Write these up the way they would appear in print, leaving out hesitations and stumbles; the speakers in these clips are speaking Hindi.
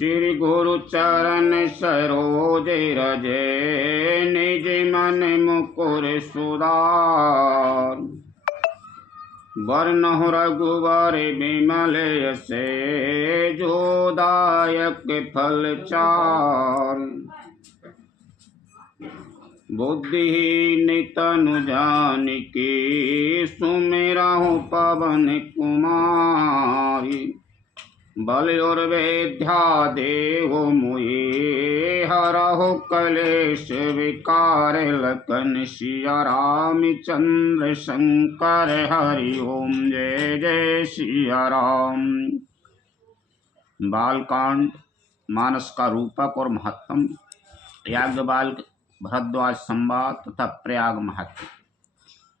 श्री गुरु चरण सरोज रजे, निज मन मुकुर सुधार। बरनहुँ रघुबर बिमल यसे, जो दायक फल चार। बुद्धिहीन तनु जानिके, सुमिरहुँ पवन कुमार। बल और विद्या देहु मोहि, हरहु कलेश विकार। लखन सिया रामचंद्र शंकर, हरि ओम जय जय सिया राम। बालकांड मानस का रूपक और महत्तम, याज्ञवल्क्य भरद्वाज संवाद तथा प्रयाग महत्व,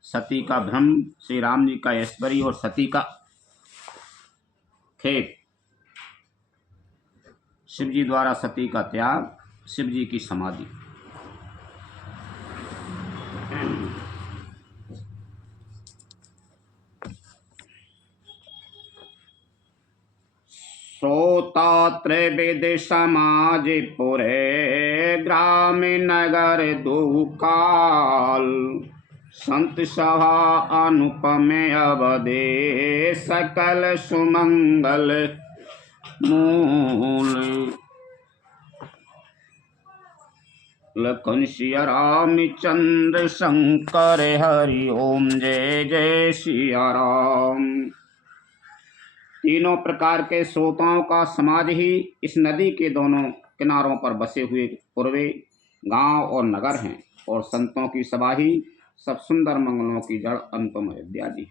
सती का भ्रम, श्री राम जी का ऐश्वर्य और सती का खेत, शिव जी द्वारा सती का त्याग, शिव जी की समाधि। सोता त्रिविध समाज पुरे, ग्राम नगर दुकाल। संत सभा अनुपम अवधे, सकल सुमंगल मूल। लखन सिया रामचंद्र शंकर, हरि ओम जय जय सिया राम। तीनों प्रकार के श्रोताओं का समाज ही इस नदी के दोनों किनारों पर बसे हुए पूर्वे गांव और नगर हैं, और संतों की सभा ही सब सुंदर मंगलों की जड़ अनुपम अयोध्या जी।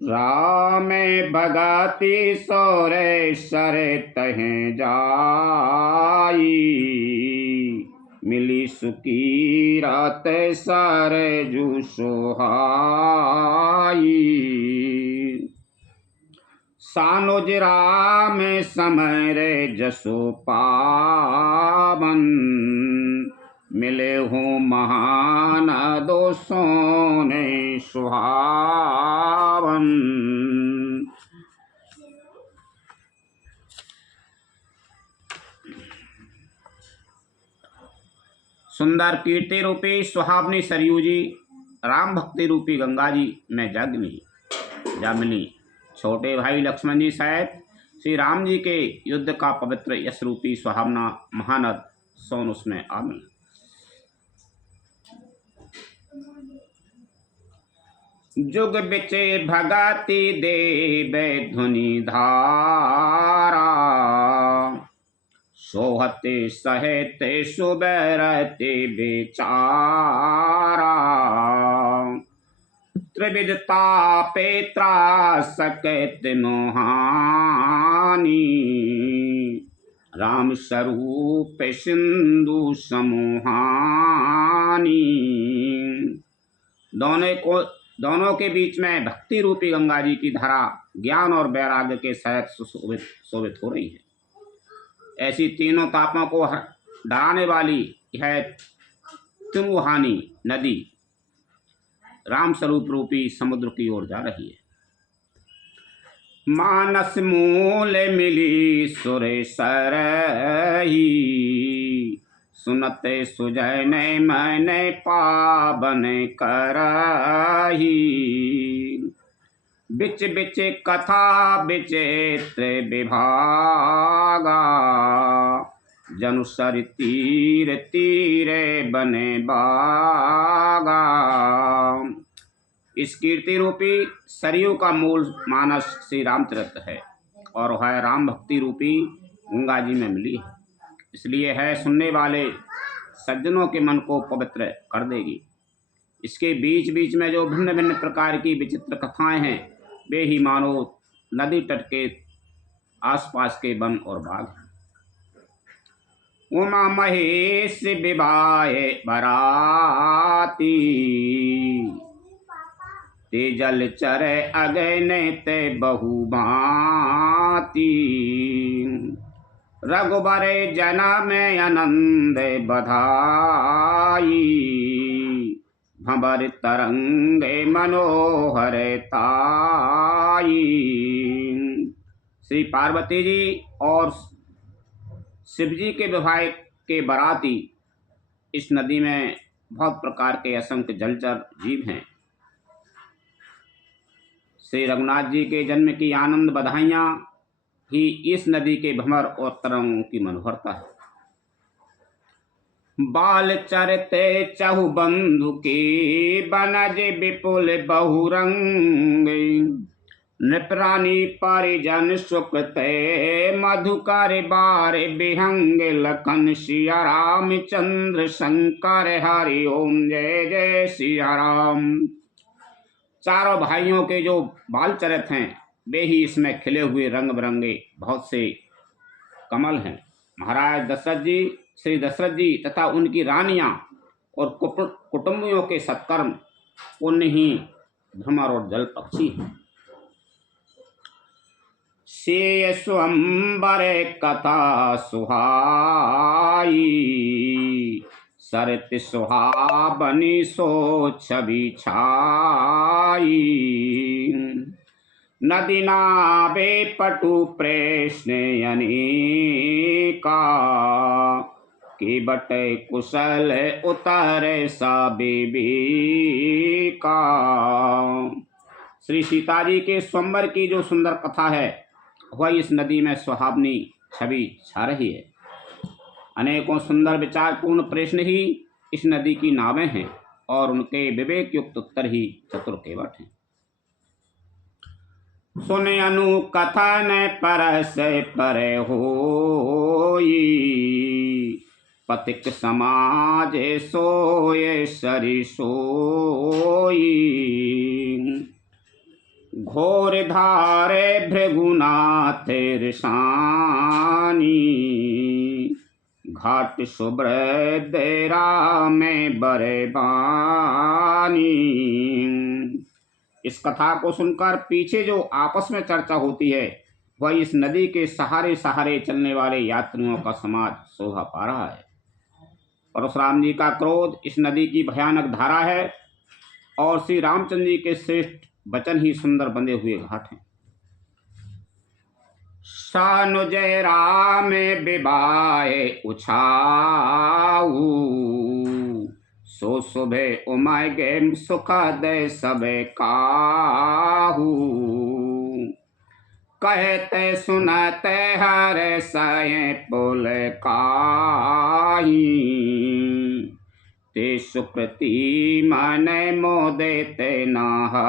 राम भगति सोरे सरे तहें जाई, मिली सुखी रात सारे जू सोहाई। सानुज राम समय रे जसो पावन, मिले हूँ महान दोषों ने सुहावन। सुंदर कीर्ति रूपी सुहावनी सरयू जी, राम भक्ति रूपी गंगा जी में जगनी छोटे भाई लक्ष्मण जी सहित श्री राम जी के युद्ध का पवित्र यश रूपी सुहावना महानद सोन उसमें आमिल। जुग बिचे भगति देवे धुनि धारा, सोहते सहते सुबरते बेचारा। त्रिविध तापे त्रासकत मोहानी, राम स्वरूप सिंधु समूहानी। दोनों के बीच में भक्ति रूपी गंगा जी की धारा ज्ञान और वैराग्य के सहित सुशोभित हो रही है। ऐसी तीनों तापों को डराने वाली यह त्रिमुहानी नदी राम स्वरूप रूपी समुद्र की ओर जा रही है। मानस मूल मिली सुरेसर ही, सुनते सुजन मन पावन करही। बिच बिच कथा विचित्र विभागा, जनुसर तीर तीरे बने बागा। इस कीर्ति रूपी सरयू का मूल मानस श्री रामचरित्र है, और वह राम भक्ति रूपी गंगा जी में मिली है, इसलिए है सुनने वाले सज्जनों के मन को पवित्र कर देगी। इसके बीच बीच में जो भिन्न भिन्न प्रकार की विचित्र कथाएं हैं, वे ही मानो नदी तट के आसपास के वन और बाग हैं। उमा महेश विवाहे बराती, ते जल चरे अगन ते बहु भांति। रघुबर जना में आनंद बधाई, भंवर तरंगे मनोहर ताई। श्री पार्वती जी और शिव जी के विवाह के बाराती इस नदी में बहुत प्रकार के असंख्य जलचर जीव हैं। श्री रघुनाथ जी के जन्म की आनंद बधाइयाँ ही इस नदी के भंवर और तरंगों की मनोहरता है। बाल चरते चहु बंधु की बनज विपुल बहुरंग नृपरानी परिजन सुख ते मधुकर बार विहंग लखन सिया राम चंद्र शंकर हरि ओम जय जय सिया राम। चारों भाइयों के जो बाल चरित हैं वे ही इसमें खिले हुए रंग बिरंगे बहुत से कमल हैं। महाराज दशरथ जी, श्री दशरथ जी तथा उनकी रानियां और कुटुंबियों के सत्कर्म पुण्य ही भ्रमर और जल पक्षी हैं। से स्वंबर कथा सुहाई सरत सुहावनी सो छवि छाई नदी नावे पटु प्रश्न अनेका के बटे कुशल उतर सबेबी का। श्री सीता जी के स्वयंवर की जो सुंदर कथा है वह इस नदी में सुहावनी छवि छा रही है। अनेकों सुंदर विचारपूर्ण प्रश्न ही इस नदी की नावें हैं और उनके विवेक युक्त उत्तर ही चतुर केवट हैं। सुने अनु कथन परस पर होई पथिक समाज सोए सरि सोई घोर धारे भृगुनाथ ऋषानी घाट शुभ्र देरा में बरेबानी। इस कथा को सुनकर पीछे जो आपस में चर्चा होती है वह इस नदी के सहारे सहारे चलने वाले यात्रियों का समाज शोभा पा रहा है। परशुराम जी का क्रोध इस नदी की भयानक धारा है और श्री रामचंद्र जी के श्रेष्ठ वचन ही सुंदर बंधे हुए घाट हैं। सानुजय राम विवाहे उछाऊ सो सुबे उमय गे सुखद सबे काहू कहते सुनते हर सय पुल काही ते सुकृति मन मोदेते नहाई।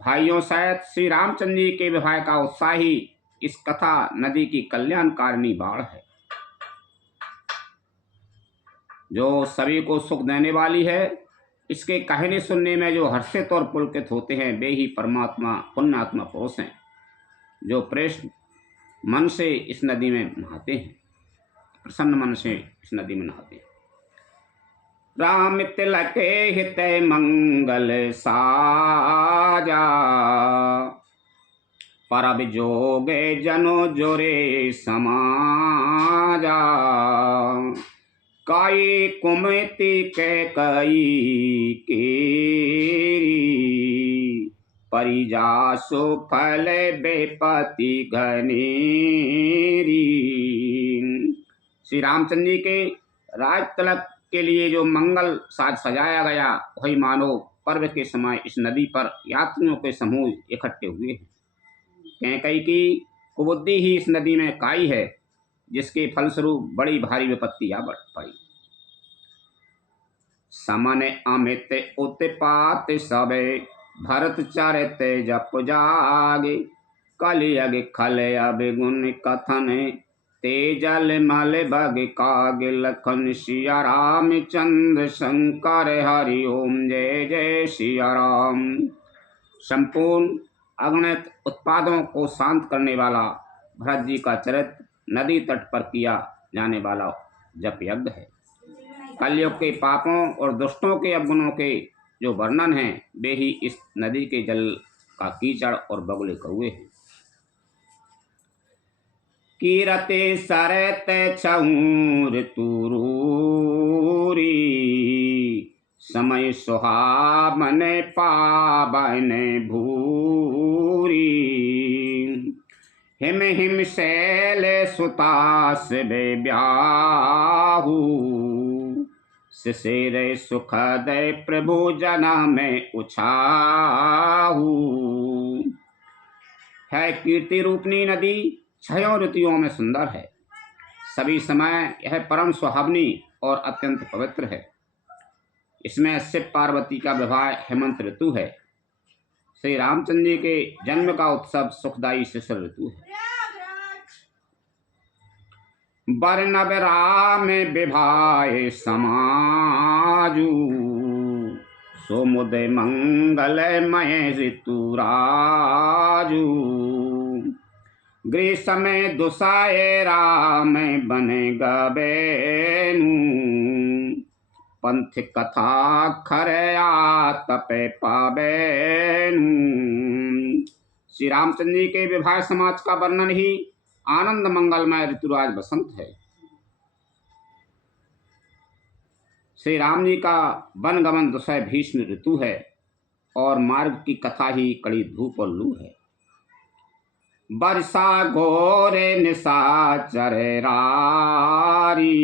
भाइयों, सहित श्री रामचंद्र जी के विवाह का उत्साह ही इस कथा नदी की कल्याणकारिणी बाढ़ है जो सभी को सुख देने वाली है। इसके कहानी सुनने में जो हर्षित और पुलकित होते हैं वे ही परमात्मा पुण्यात्मा पुरुष हैं जो प्रसन्न मन से इस नदी में नहाते हैं, प्रसन्न मन से इस नदी में नहाते हैं। राम तिलक हित मंगल साजा परब जोगे जनो जोरे समाजा काई कुमति के कई केरी परिजासु फल बेपति घनेरी। श्री रामचंद्र जी के राज तिलक के लिए जो मंगल साज सजाया गया वही मानो पर्व के समय इस नदी पर यात्रियों के समूह इकट्ठे हुए हैं। कैकई की कुबुद्धि ही इस नदी में काई है जिसके फलस्वरूप बड़ी भारी विपत्ति आ पड़ी। समन अमित उत्पात सबे भरत चरित जप जागे कलियग खल अभिगुण कथन तेजल मल भग काग लखन सिया राम चंद्र शंकर हरि ओम जय जय सिया राम। संपूर्ण अगणित उत्पादों को शांत करने वाला भरत जी का चरित्र नदी तट पर किया जाने वाला जप यज्ञ है। कलयुग के पापों और दुष्टों के अवगुणों के जो वर्णन हैं वे ही इस नदी के जल का कीचड़ और बगुले कौए हैं। कीरते सरत छऊर तुरूरी समय सुहावन पावन भूरी। हिम हिम शैल सुतास बे ब्याहू। शिशिर सुखद प्रभु जना में उछाहू। है कीर्ति रूपनी नदी छयों ऋतुओं में सुंदर है। सभी समय यह परम सुहावनी और अत्यंत पवित्र है। इसमें शिव पार्वती का विवाह हेमंत ऋतु है। श्री रामचंद्र जी के जन्म का उत्सव सुखदायी शिशिर ऋतु है। बरनब राम विभाए समाजू। सोमुदय मंगलमय ऋतु राजू। ग्रीष्म में दुसाए राम बने गबेनु। पंथ कथा खरया तपे पाबेनु। श्री रामचंद्र जी के विवाह समाज का वर्णन ही आनंद मंगलमय ऋतुराज बसंत है। श्री राम जी का वन गमन दुसह भीष्म ऋतु है और मार्ग की कथा ही कड़ी धूप और लू है। वर्षा घोरे निशाचर रारी।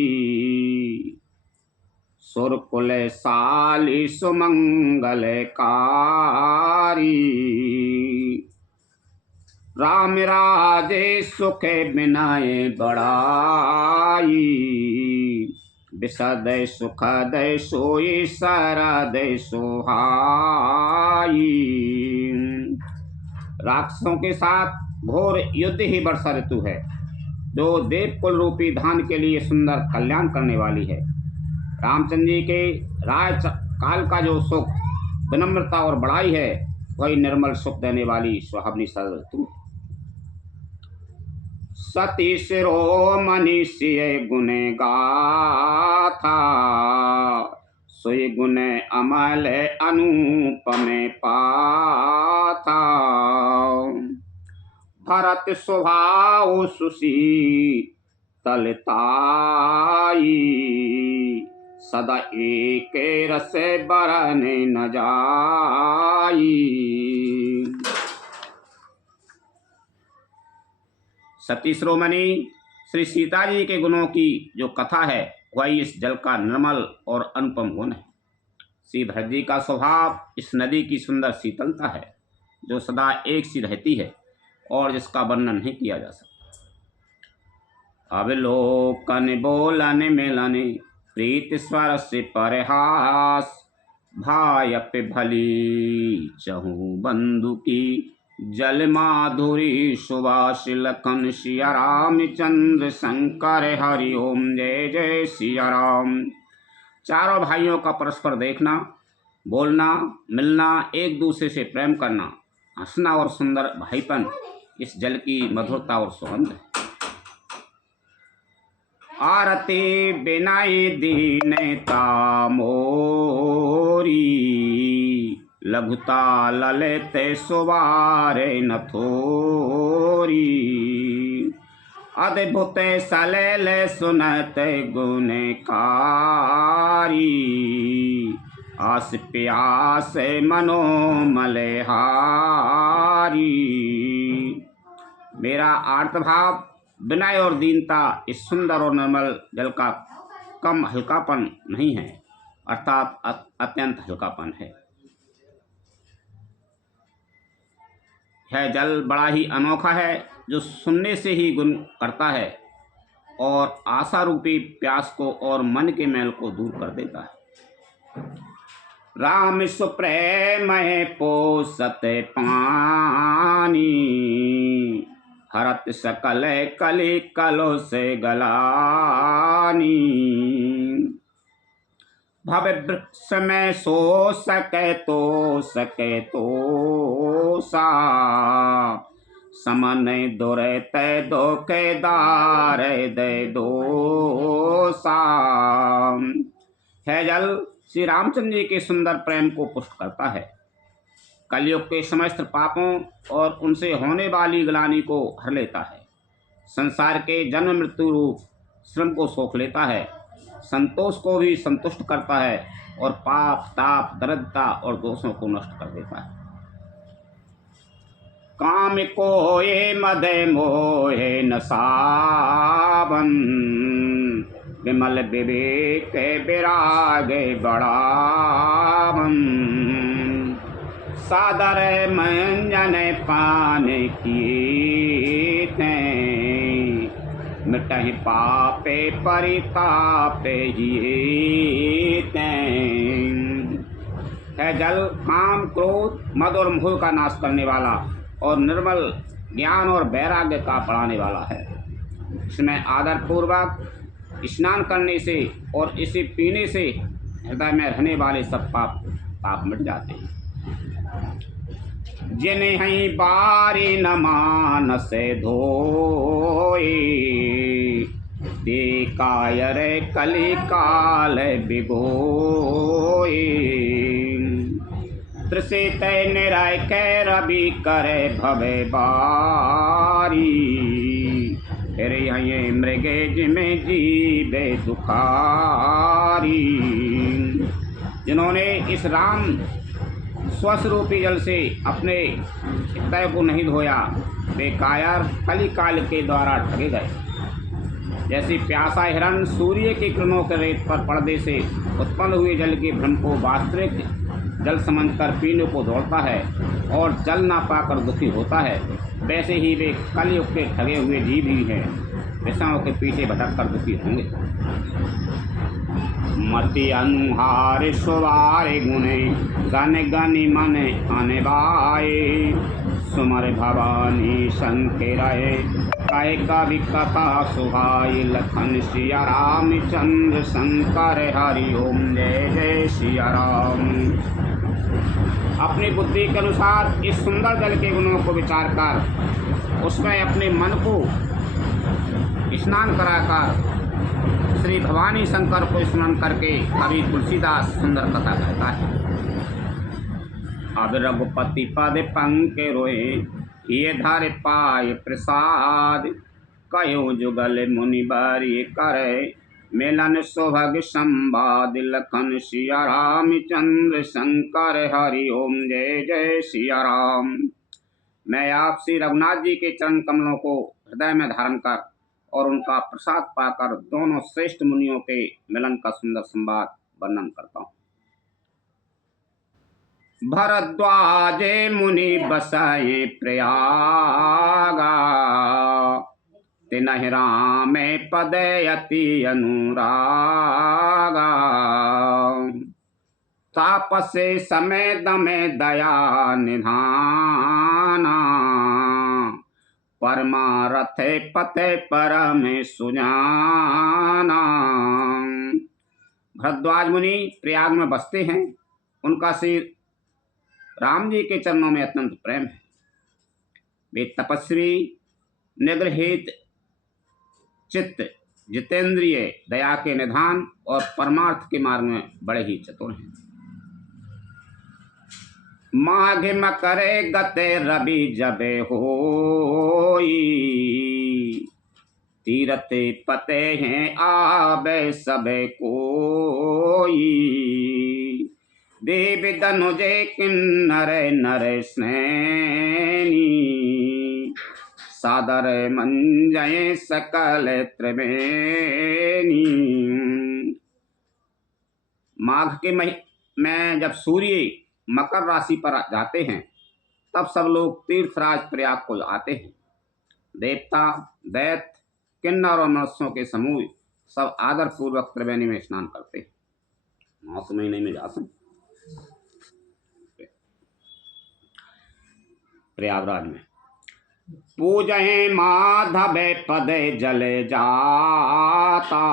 सुरकुल साली सुमंगलकारी। राम राजे सुख बिनाए बड़ाई। विशद सुखद सोई सरद सोहाई। राक्षसों के साथ घोर युद्ध ही वर्षा ऋतु है, जो देवकुल रूपी धान के लिए सुंदर कल्याण करने वाली है। रामचंद्र जी के राज काल का जो सुख विनम्रता और बड़ाई है, वही निर्मल सुख देने वाली सुहावनी शरद ऋतु। सती शिरोमणि सिय गुण गाथा। सोई गुण अमल अनुपम पाथा। भरत स्वभाव सुशीतलताई। सदा एक रस बरन न जाई। सती शिरोमणि श्री सीता जी के गुणों की जो कथा है, वही इस जल का निर्मल और अनुपम गुण है। श्री भरत जी का स्वभाव इस नदी की सुंदर शीतलता है, जो सदा एक सी रहती है और जिसका वर्णन नहीं किया जा सकता। अवलोकन बोलन मिलन प्रीत स्वर से परहास। भायप भली चहु बंधु की जल माधुरी सुभाष लखन सिया रामचंद्र शंकर हरि ओम जय जय सिया राम। चारों भाइयों का परस्पर देखना, बोलना, मिलना, एक दूसरे से प्रेम करना, हंसना और सुंदर भाईपन इस जल की मधुरता और सुगंध है। आरती बिनाई दीनता मोरी। लघुता ललित सुवारे न थोरी। अद्भुत सलेल सुनत गुणकारी। आस प्यास मनोमलहारी। मेरा आर्तभाव विनय और दीनता इस सुंदर और निर्मल जल का कम हल्कापन नहीं है, अर्थात अत्यंत हल्कापन है। यह जल बड़ा ही अनोखा है, जो सुनने से ही गुण करता है और आशा रूपी प्यास को और मन के मैल को दूर कर देता है। राम सुप्रेम पोसत पानी। हरत सकल कली कलो से गलानी। भव वृक्ष में सो सके तो सा। समन दुरते दोकेदार दे दोसा। है जल श्री रामचंद्र जी के सुंदर प्रेम को पुष्ट करता है। कलयुग के समस्त पापों और उनसे होने वाली ग्लानि को हर लेता है। संसार के जन्म मृत्यु रूप श्रम को सोख लेता है। संतोष को भी संतुष्ट करता है और पाप ताप दरिद्रता और दोषों को नष्ट कर देता है। काम को ये मद मोहे न सावन, विमल विवेक विराग बढ़ावन। सादर मंजन पान किए तैं, मिटहि पापे परितापे जिए तैं। है जल काम क्रोध मद और मोह का नाश करने वाला और निर्मल ज्ञान और वैराग्य का बढ़ाने वाला है। इसमें आदर पूर्वक स्नान करने से और इसे पीने से हृदय में रहने वाले सब पाप मिट जाते हैं। जिन्हें बारी न मानस धोए, ते कायर कली काल बिगोए। त्रिषित निराय कै रवि करे भवे बारी, फिर यहीं मृगे जिमें जीवे दुखारी। जिन्होंने इस राम स्वस्वरूपी जल से अपने हृदय को नहीं धोया, वे कायर कली काल के द्वारा ठगे गए। जैसे प्यासा हिरण सूर्य की किरणों के रेत पर पर्दे से उत्पन्न हुए जल के भ्रम को वास्तविक जल समझकर पीने को दौड़ता है और जल ना पाकर दुखी होता है, वैसे ही वे कलयुग के ठगे हुए जीव ही हैं, विषयों के पीछे भटक कर दुखी होंगे। मति अनुहार सुवारे गुणे, गन गनि मन अनवाए। सुमर भवानी संके रहे, कहे कवि कथा सुहाई। लखन सिया रामचंद्र शंकर हरि ओम जय जय सिया राम। अपनी बुद्धि के अनुसार इस सुंदर जल के गुणों को विचार कर उसमें अपने मन को स्नान कराकर श्री भवानी शंकर को स्मरण करके कवि तुलसीदास सुंदर कथा कहता है। अब रघुपति पद पंके रोए, ये धर पाए प्रसाद। कयो जुगल मुनि बारी करे, मिलन सौभाग्य संवाद। लखन सिया रामचंद्र शंकर हरि ओम जय जय सिया राम। मैं आप श्री रघुनाथ जी के चरण कमलों को हृदय में धारण कर और उनका प्रसाद पाकर दोनों श्रेष्ठ मुनियों के मिलन का सुंदर संवाद वर्णन करता हूँ। भरद्वाजे मुनि बसाए प्रयागा, तिनहि राम पद अति अनुरागा। तापसे समय दमे दया निधाना, परमारथ पते परम सुजाना। भरद्वाज मुनि प्रयाग में बसते हैं, उनका श्री राम जी के चरणों में अत्यंत प्रेम है। वे तपस्वी, निगृहित चित्त, जितेंद्रिय, दया के निधान और परमार्थ के मार्ग में बड़े ही चतुर हैं। माघ मकरे गते रवि जबे होई, तीरते पते हैं आबे सबे कोई। देव धनुजे किन्नर नर स्नेनी, सादर मंजय सकल त्रिवेणी। माघ के महीने में जब सूर्य मकर राशि पर जाते हैं, तब सब लोग तीर्थराज प्रयाग को आते हैं। देवता, दैत्य, किन्नर और मनुष्यों के समूह सब आदर पूर्वक त्रिवेणी में स्नान करते हैं। माघ महीने में जाते हैं प्रयागराज में। पूजहे माधव पद जल जाता,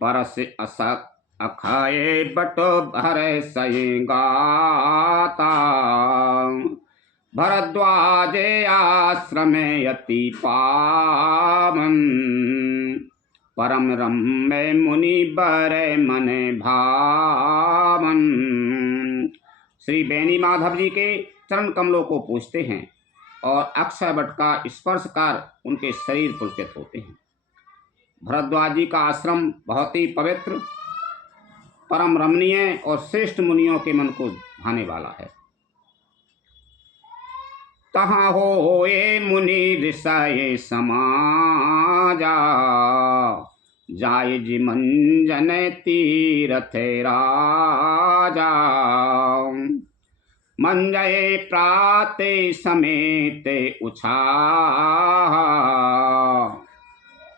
परस असक अखाए बट भर सही गाता। भरद्वाजे आश्रम यति पावन, परम रम्य मुनि बर मन भावन। श्री बेनी माधव जी के चरण कमलों को पूजते हैं और अक्षय वट का स्पर्श कर उनके शरीर पुलकित होते हैं। भरद्वाज जी का आश्रम बहुत ही पवित्र परम रमणीय और श्रेष्ठ मुनियों के मन को भाने वाला है। तहाँ होए मुनि ऋषय समाजा, जाय जी मंजन तीरथ राजा। मंजय प्राते समेत उछाहा,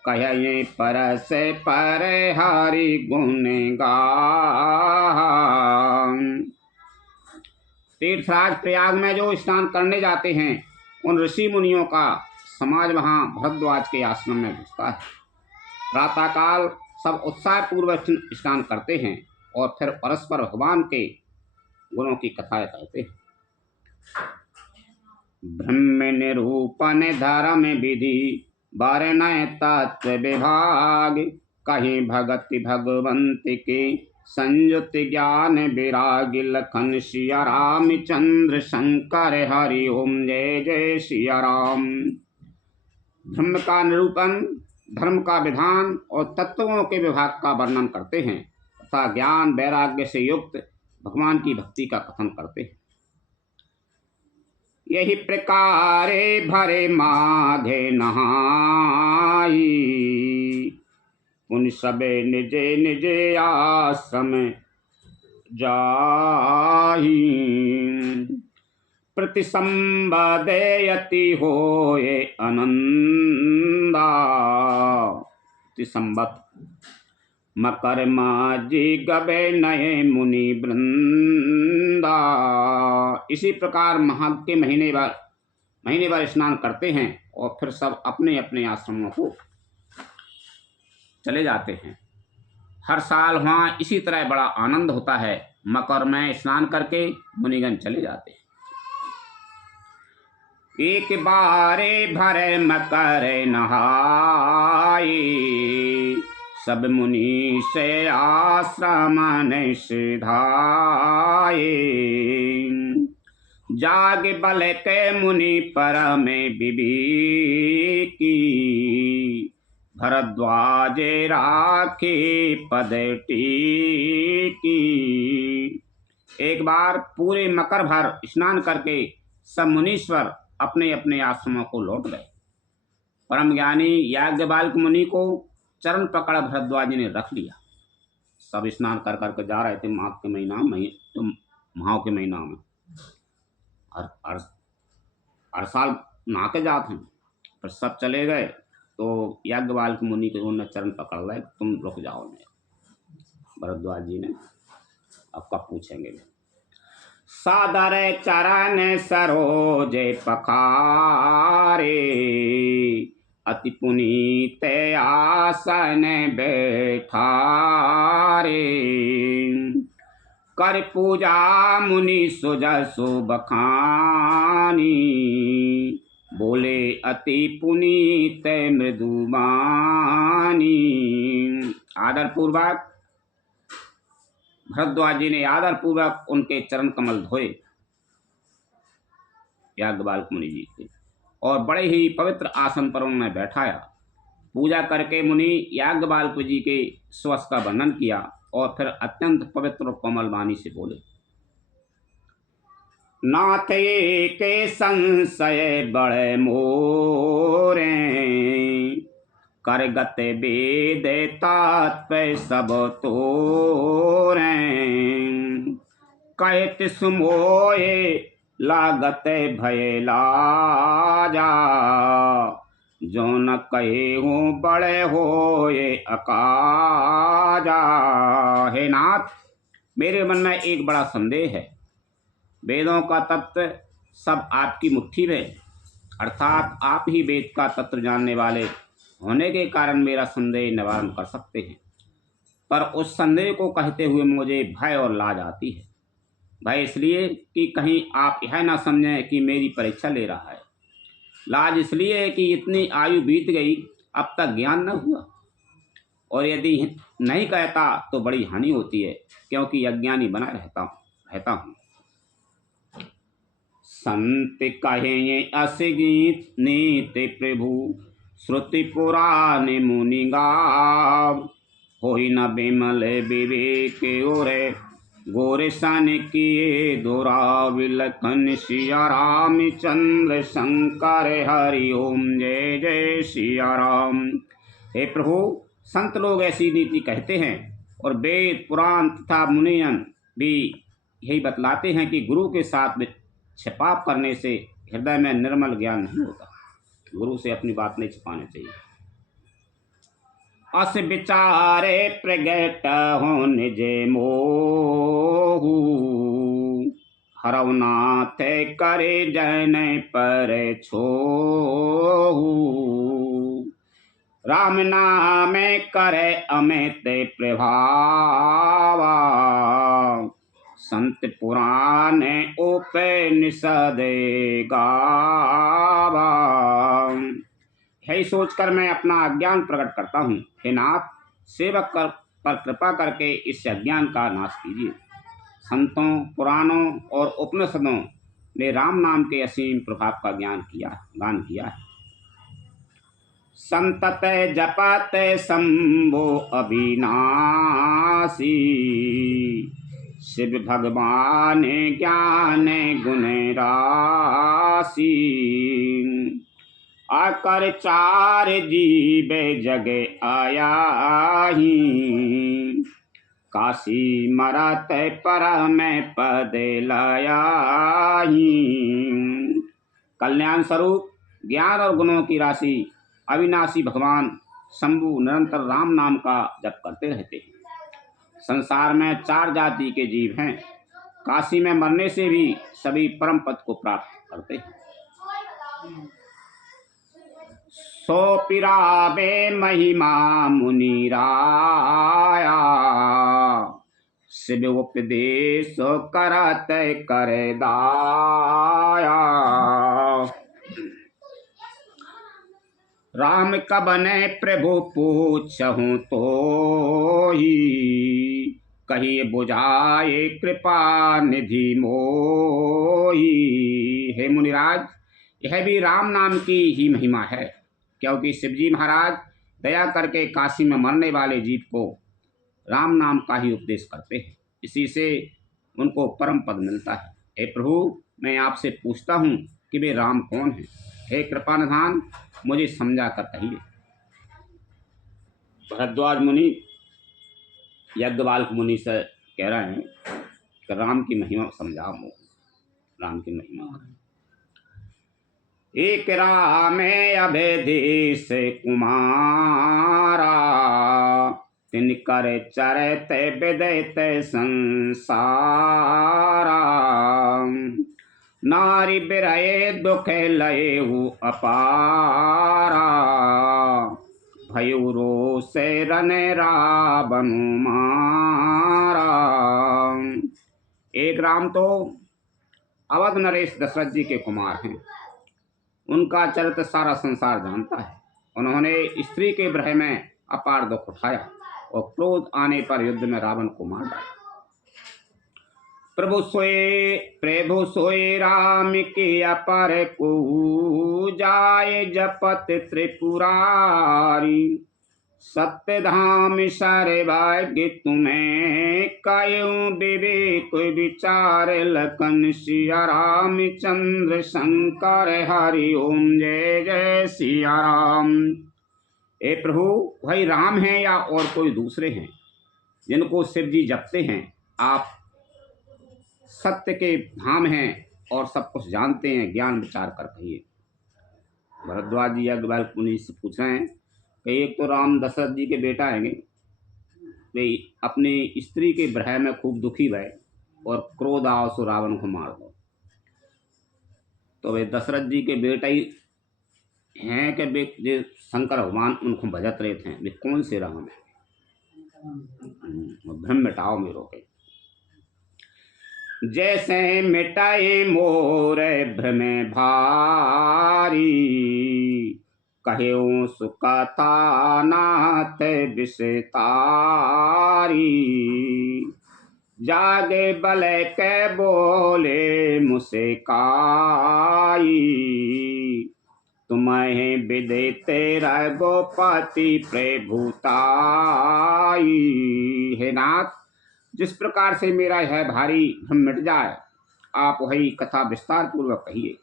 कहे परस पर हरि गुण गाहा। तीर्थराज प्रयाग में जो स्नान करने जाते हैं उन ऋषि मुनियों का समाज वहाँ भरद्वाज के आश्रम में घुसता है। प्रातःकाल सब उत्साह पूर्वक स्नान करते हैं और फिर परस्पर भगवान के गुणों की कथाएं करते हैं। ब्रह्म निरूपण धर्म विधि वर्णय तत्व विभाग, कहीं भगति भगवंत के संयुत ज्ञान विराग। लखन सिया रामचंद्र शंकर हरि ओम जय जय सिया राम। ब्रह्म का निरूपण, धर्म का विधान और तत्वों के विभाग का वर्णन करते हैं तथा ज्ञान वैराग्य से युक्त भगवान की भक्ति का कथन करते हैं। यही प्रकारे भरे माघे नहाई, उन सबे निजे निजे आश्रम जाई। प्रतिसंबदयति होए आनंदा, प्रतिसंबत मकर माजी गबे नये मुनि वृंदा। इसी प्रकार माघ के महीने भर स्नान करते हैं और फिर सब अपने अपने आश्रमों को चले जाते हैं। हर साल वहाँ इसी तरह बड़ा आनंद होता है। मकर में स्नान करके मुनिगण चले जाते हैं। एक बारे भरे मकर नहाए, सब मुनि से आश्रम सिधाए। जाग बल के मुनि परम विवेकी, भरद्वाज राखे पद टेकी। एक बार पूरे मकर भर स्नान करके सब मुनीश्वर अपने अपने आश्रमों को लौट गए। परम ज्ञानी याज्ञवल्क्य मुनि को चरण पकड़ भरद्वाज ने रख लिया। सब स्नान कर करके जा रहे थे माघ के महीना में, तो माह के महीना में हर साल नहा के जाते हैं। पर सब चले गए तो याज्ञवल्क्य मुनि के उन्होंने चरण पकड़ लिया, तुम रुक जाओ। भरद्वाज जी ने अब कब पूछेंगे। सादर चरण सरोज पखारे, अति पुनीत आसन बैठारे। कर पूजा मुनि सुजसु बखानी, बोले अति पुनीत मृदुबानी। आदर पूर्वक भरद्वाज जी ने आदर पूर्वक उनके चरण कमल धोए याज्ञवल्क्य मुनि जी के, और बड़े ही पवित्र आसन पर उन्होंने बैठाया। पूजा करके मुनि याज्ञवल्क्य जी के स्वस का वर्णन किया और फिर अत्यंत पवित्र कोमल वाणी से बोले। नाथ के संशय बड़े मोरे, करगत वेद तात्पर्य सब तोरे। कहत सुमोए लागत भय लाजा, जो न कहे हूँ बड़े होए अकाजा। हे नाथ, मेरे मन में एक बड़ा संदेह है। वेदों का तत्व सब आपकी मुट्ठी में, अर्थात आप ही वेद का तत्व जानने वाले होने के कारण मेरा संदेह निवारण कर सकते हैं। पर उस संदेह को कहते हुए मुझे भय और लाज आती है। भय इसलिए कि कहीं आप यह ना समझें कि मेरी परीक्षा ले रहा है। लाज इसलिए कि इतनी आयु बीत गई, अब तक ज्ञान न हुआ, और यदि नहीं कहता तो बड़ी हानि होती है, क्योंकि अज्ञानी बना रहता हूँ। संत कहे असगीत नीति प्रभु, श्रुति पुराण मुनि गाव। होई न बिमल विवेक ओरे, गोरे सन किए दोरा विलखन सिया रामचंद्र शंकर हरि ओम जय जय सिया राम। हे प्रभु, संत लोग ऐसी नीति कहते हैं और वेद पुराण तथा मुनियन भी यही बतलाते हैं कि गुरु के साथ छिपाप करने से हृदय में निर्मल ज्ञान नहीं होता। गुरु से अपनी बात नहीं छिपानी चाहिए। अस विचारे प्रगट हो निज मोहु, हरौ नाथ करे जन पर छोहु, राम नाम करे अमित प्रभावा, संत पुराण उपनिषद गावा। है सोचकर मैं अपना अज्ञान प्रकट करता हूँ। हे नाथ, सेवक पर कृपा करके इस अज्ञान का नाश कीजिए। संतों, पुराणों और उपनिषदों ने राम नाम के असीम प्रभाव का गान किया है। संतत जपत शंभो अविनाशी, शिव भगवान ज्ञान गुण राशि, आकर चार जीव जग आयाही, काशी मरत परम पद लायाही। कल्याण स्वरूप ज्ञान और गुणों की राशि अविनाशी भगवान शंभु निरंतर राम नाम का जप करते रहते हैं। संसार में चार जाति के जीव हैं। काशी में मरने से भी सभी परम पद को प्राप्त करते हैं। सो पिराबे महिमा मुनि राया, शिव उपदेश करत कर दाया। राम कबने प्रभु पूछहु तो ही, कहिए बुझाए कृपा निधि मोही। हे मुनिराज, यह भी राम नाम की ही महिमा है, क्योंकि शिवजी महाराज दया करके काशी में मरने वाले जीव को राम नाम का ही उपदेश करते हैं। इसी से उनको परम पद मिलता है। हे प्रभु, मैं आपसे पूछता हूँ कि वे राम कौन हैं? हे कृपानिधान, मुझे समझा कर कहिए। भरद्वाज मुनि याज्ञवल्क्य मुनि से कह रहे हैं कि राम की महिमा समझाओ। राम की महिमा एक राम अभेदेश कुमारा, तिनकर चरत विदित संसारा। नारी बिरहे दुख लयहु अपारा, भयु रोष रन रावण मारा। एक राम तो अवध नरेश दशरथ जी के कुमार हैं। उनका चरित्र सारा संसार जानता है। उन्होंने स्त्री के विरह में अपार दुख उठाया और क्रोध आने पर युद्ध में रावण को मार डाला। प्रभु सोए राम के अपर को जाए जपत त्रिपुरारी। सत्य धाम सारे भाग्य तुम्हें कयूं विवेक विचार लखन सिया रामचंद्र शंकर हरि ओम जय जय सिया राम। ए प्रभु, वही राम हैं या और कोई दूसरे हैं जिनको शिव जी जपते हैं? आप सत्य के धाम हैं और सब कुछ जानते हैं, ज्ञान विचार कर कहिए। भरद्वाज जी याज्ञवल्क्य मुनि से पूछ रहे हैं कि एक तो राम दशरथ जी के बेटा हैं, वे अपनी स्त्री के विरह में खूब दुखी भय और क्रोध आओ सो रावण को मार दो। तो वे दशरथ जी के बेटा ही हैं कि वे जो शंकर भगवान उनको भजत रहे थे, वे कौन से राम है? भ्रम मिटाओ मेरो के। जैसे मिटाए मोर भ्रम भारी, कहेऊ सुकथा नाथ विषतारी। जागे बल के बोले मुझसे काई, तुम्हें विदेते रघुपति प्रभुताई। हे नाथ, जिस प्रकार से मेरा यह भारी भ्रम मिट जाए, आप वही कथा विस्तार पूर्वक कहिए।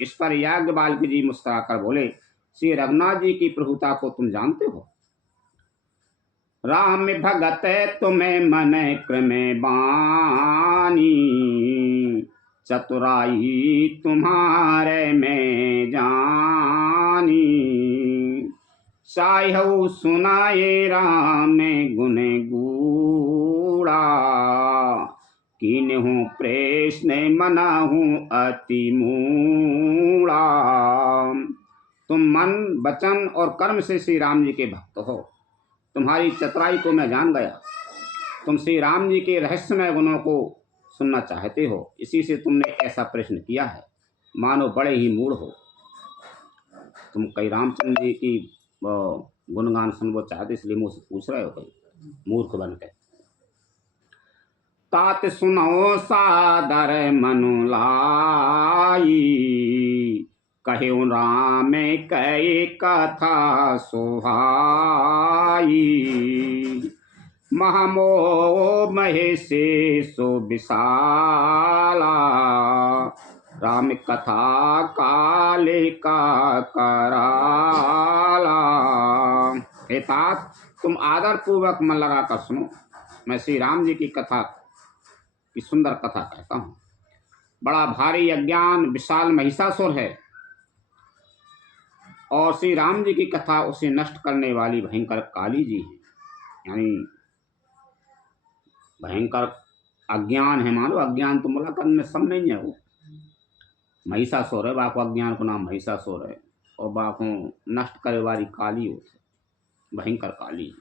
इस पर याज्ञवल्क्य जी मुस्कुराकर बोले, श्री रघुनाथ जी की प्रभुता को तुम जानते हो। राम भगत तुम्हें मन क्रमे बानी, चतुराई तुम्हारे में जानी। साहु सुनाए राम गुण गूढ़ा, कीन्हु प्रश्न मनहु अति मूढ़ा। तुम मन, वचन और कर्म से श्री राम जी के भक्त हो। तुम्हारी चतुराई को मैं जान गया। तुम श्री राम जी के रहस्यमय गुणों को सुनना चाहते हो, इसी से तुमने ऐसा प्रश्न किया है, मानो बड़े ही मूढ़ हो। तुम कई रामचंद्र जी की गुणगान सुनना चाहते, इसलिए मुझसे पूछ रहे हो कई मूर्ख बन के। तात सुनो सादर मनु लाई, कहो राम कई कथा सुहाई। महामोह महेशे सो विशाला, राम कथा कालिका कराला। हे तात, तुम आदर पूर्वक मन लगाकर सुनो। मैं श्री राम जी की कथा की सुंदर कथा कहता हूँ। बड़ा भारी अज्ञान विशाल महिषासुर है, और श्री राम जी की कथा उसे नष्ट करने वाली भयंकर काली जी है। यानी भयंकर अज्ञान है, मानो अज्ञान तो मुलाकात में सब नहीं है। वो महिषासुर है, बाको अज्ञान को नाम महिषासुर है, और बाको नष्ट करे वाली काली होती, भयंकर काली।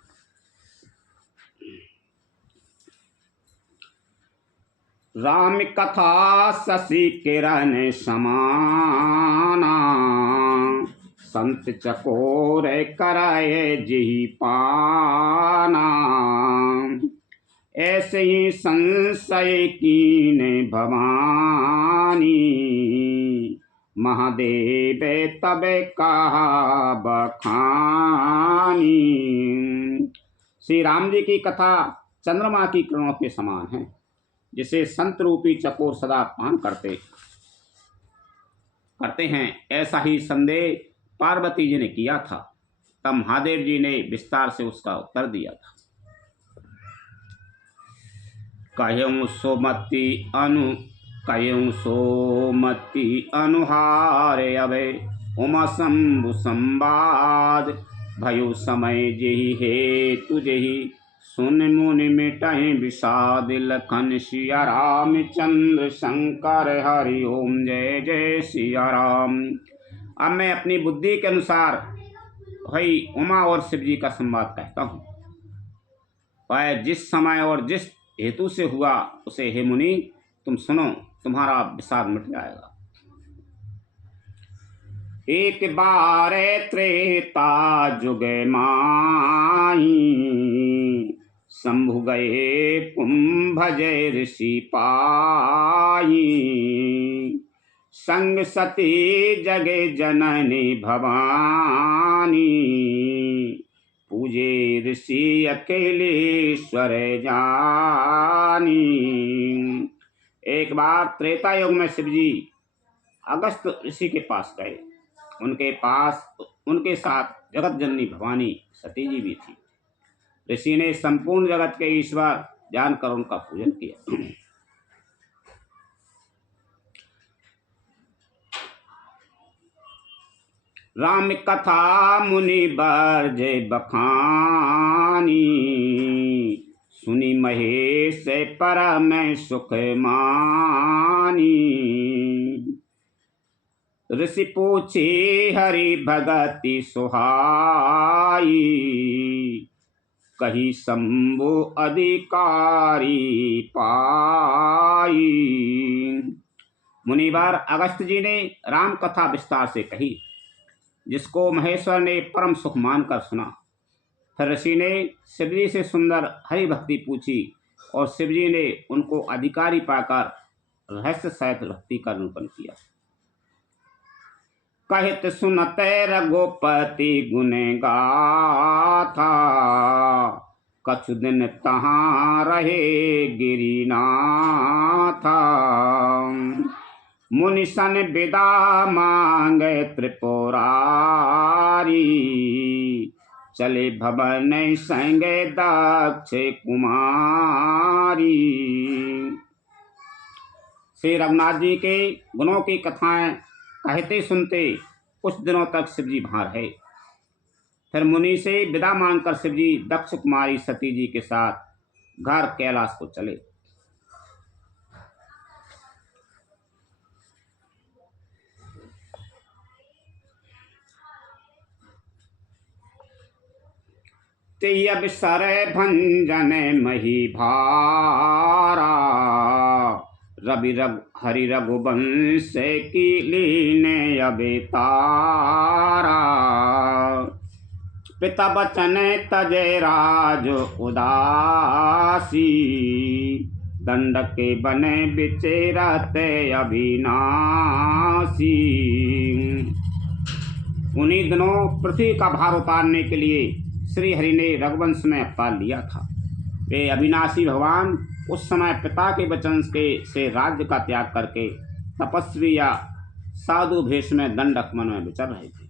राम कथा शशि किरण समाना, संत चकोर कराए जी पाना। ऐसे ही संशय कीने भवानी, महादेव तब कहा बखानी। श्री राम जी की कथा चंद्रमा की किरणों के समान है, जिसे संत रूपी चकोर सदा पान करते हैं। ऐसा ही संदेह पार्वती जी ने किया था, तब महादेव जी ने विस्तार से उसका उत्तर दिया था। कहूँ सोमति अनुहारे अभे, उमा शंभु संवाद भयो समय जेहि हे तुझहि। सुन मुनि मिटहि विषाद लखन, सिया रामचंद्र शंकर हरि ओम जय जय सिया राम। अब मैं अपनी बुद्धि के अनुसार वही उमा और शिव जी का संवाद कहता हूँ। वह जिस समय और जिस हेतु से हुआ उसे हे मुनि तुम सुनो, तुम्हारा विषाद मिट जाएगा। एक बार त्रेता जुग माही, शंभु गए कुंभज ऋषि पाई। संग सती जगे जननी भवानी, पूजे ऋषि अकेलेश्वर जानी। एक बार त्रेता युग में शिव जी अगस्त ऋषि के पास गए। उनके साथ जगत जननी भवानी सती जी भी थी। ऋषि ने संपूर्ण जगत के ईश्वर जानकर उनका पूजन किया। राम कथा मुनि बरजे बखानी, सुनी महेश परम सुख मानी। ऋषि पूछे हरि भगति सुहाई, कही शंभु अधिकारी पाई। मुनिवर अगस्त जी ने राम कथा विस्तार से कही, जिसको महेश्वर ने परम सुख मानकर सुना। फिर ऋषि ने शिवजी से सुंदर हरि भक्ति पूछी, और शिवजी ने उनको अधिकारी पाकर रहस्य सहित भक्ति का निरूपण किया। कहित सुनते रघुपति गुण गाथा, कछु दिन तहाँ रहे गिरिनाथा। मुनि सन विदा मांगे त्रिपुरारी, चले भवन संगे दक्ष कुमारी। श्री रघुनाथ जी के गुणों की कथाएं कहते सुनते कुछ दिनों तक शिव जी वहां रहे। फिर मुनि से विदा मांगकर शिव जी दक्ष कुमारी सती जी के साथ घर कैलाश को चले। ते अवसर भंजन मही भारा, रवि हरि रघुवंश की लीने अवतारा। पिता बचन तजे राज उदासी, दंड के बने बिचेरते अविनाशी। उन्हीं दिनों पृथ्वी का भार उतारने के लिए श्री हरि ने रघुवंश में अवतार लिया था। वे अविनाशी भगवान उस समय पिता के वचन से राज्य का त्याग करके तपस्वी या साधु भेष में दंडक मन में विचर रहे थे।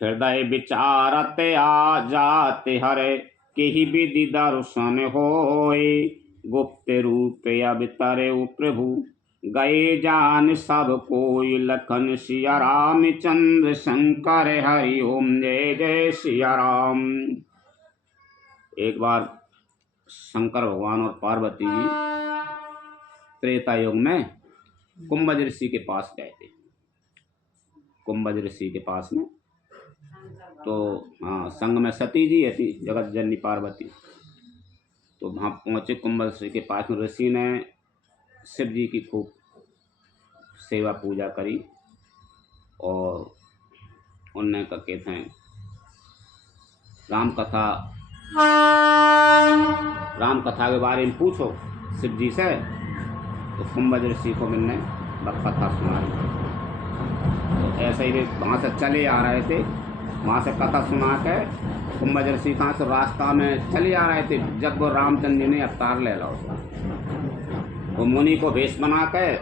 हृदय विचारते आ जाते हरे, के ही विधि दर्शन होए। गुप्त रूप अवतरे प्रभु, गए जान सब कोई। लखन सिया राम चंद्र शंकर हरि ओम जय जय सिया राम। एक बार शंकर भगवान और पार्वती जी त्रेता युग में कुंभज ऋषि के पास गए थे। कुंभज ऋषि के पास में तो संग में सती जी थी, जगत जननी पार्वती। तो वहाँ पहुँचे कुंभज ऋषि के पास में। ऋषि ने शिव जी की खूब सेवा पूजा करी और उनने का कहते हैं राम कथा के बारे में पूछो शिव जी से। तो कुंभज ऋषि को मैंने कथा सुनाई। तो ऐसे ही वे वहाँ से चले आ रहे थे, वहाँ से कथा सुना के कुंभज ऋषि कहाँ से रास्ता में चले आ रहे थे, जब वो रामचंद्र जी ने अवतार ले ला। वो मुनि को भेष बना के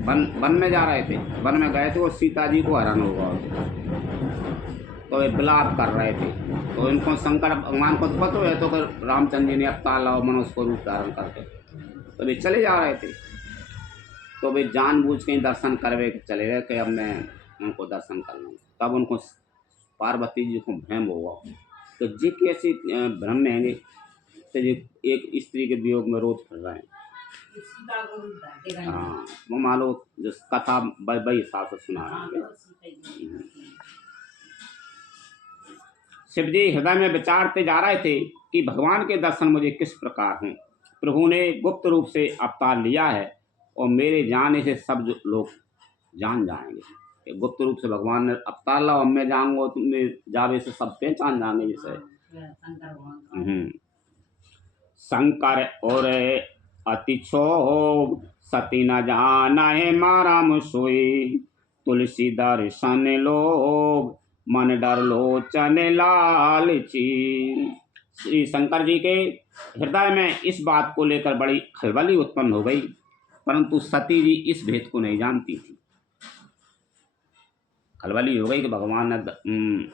वन में जा रहे थे। वन में गए थे, वो सीता जी को हरण हुआ तो वे विलाप कर रहे थे। तो इनको शंकर भगवान को तो पता है तो रामचंद्र जी ने अवतार लाओ मनुष्य को रूप धारण करके। तो वे चले जा रहे थे, तो वे जानबूझ के दर्शन करवे चले गए कि अब मैं उनको दर्शन कर लूँ। तब उनको पार्वती जी को भ्रम हुआ तो जी कैसी भ्रम में है तो एक स्त्री के वियोग में रोज फिर रहे हैं। हाँ, वो मानो जिस कथा बई हिसाब से सुना रहे हैं। शिव जी हृदय में विचारते जा रहे थे कि भगवान के दर्शन मुझे किस प्रकार हों। प्रभु ने गुप्त रूप से अवतार लिया है और मेरे जाने से सब लोग जान जाएंगे। गुप्त रूप से भगवान ने अवतार ला और मैं जाऊंगा तुम जावे से सब पहचान जाएंगे। जैसे शंकर और अति क्षोभ, सती न जाना है माराम सोई। तुलसी दर्शन लोभ, मन डर लोचन लालची। श्री शंकर जी के हृदय में इस बात को लेकर बड़ी खलबली उत्पन्न हो गई, परंतु सती जी इस भेद को नहीं जानती थी। खलबली हो गई कि भगवान ने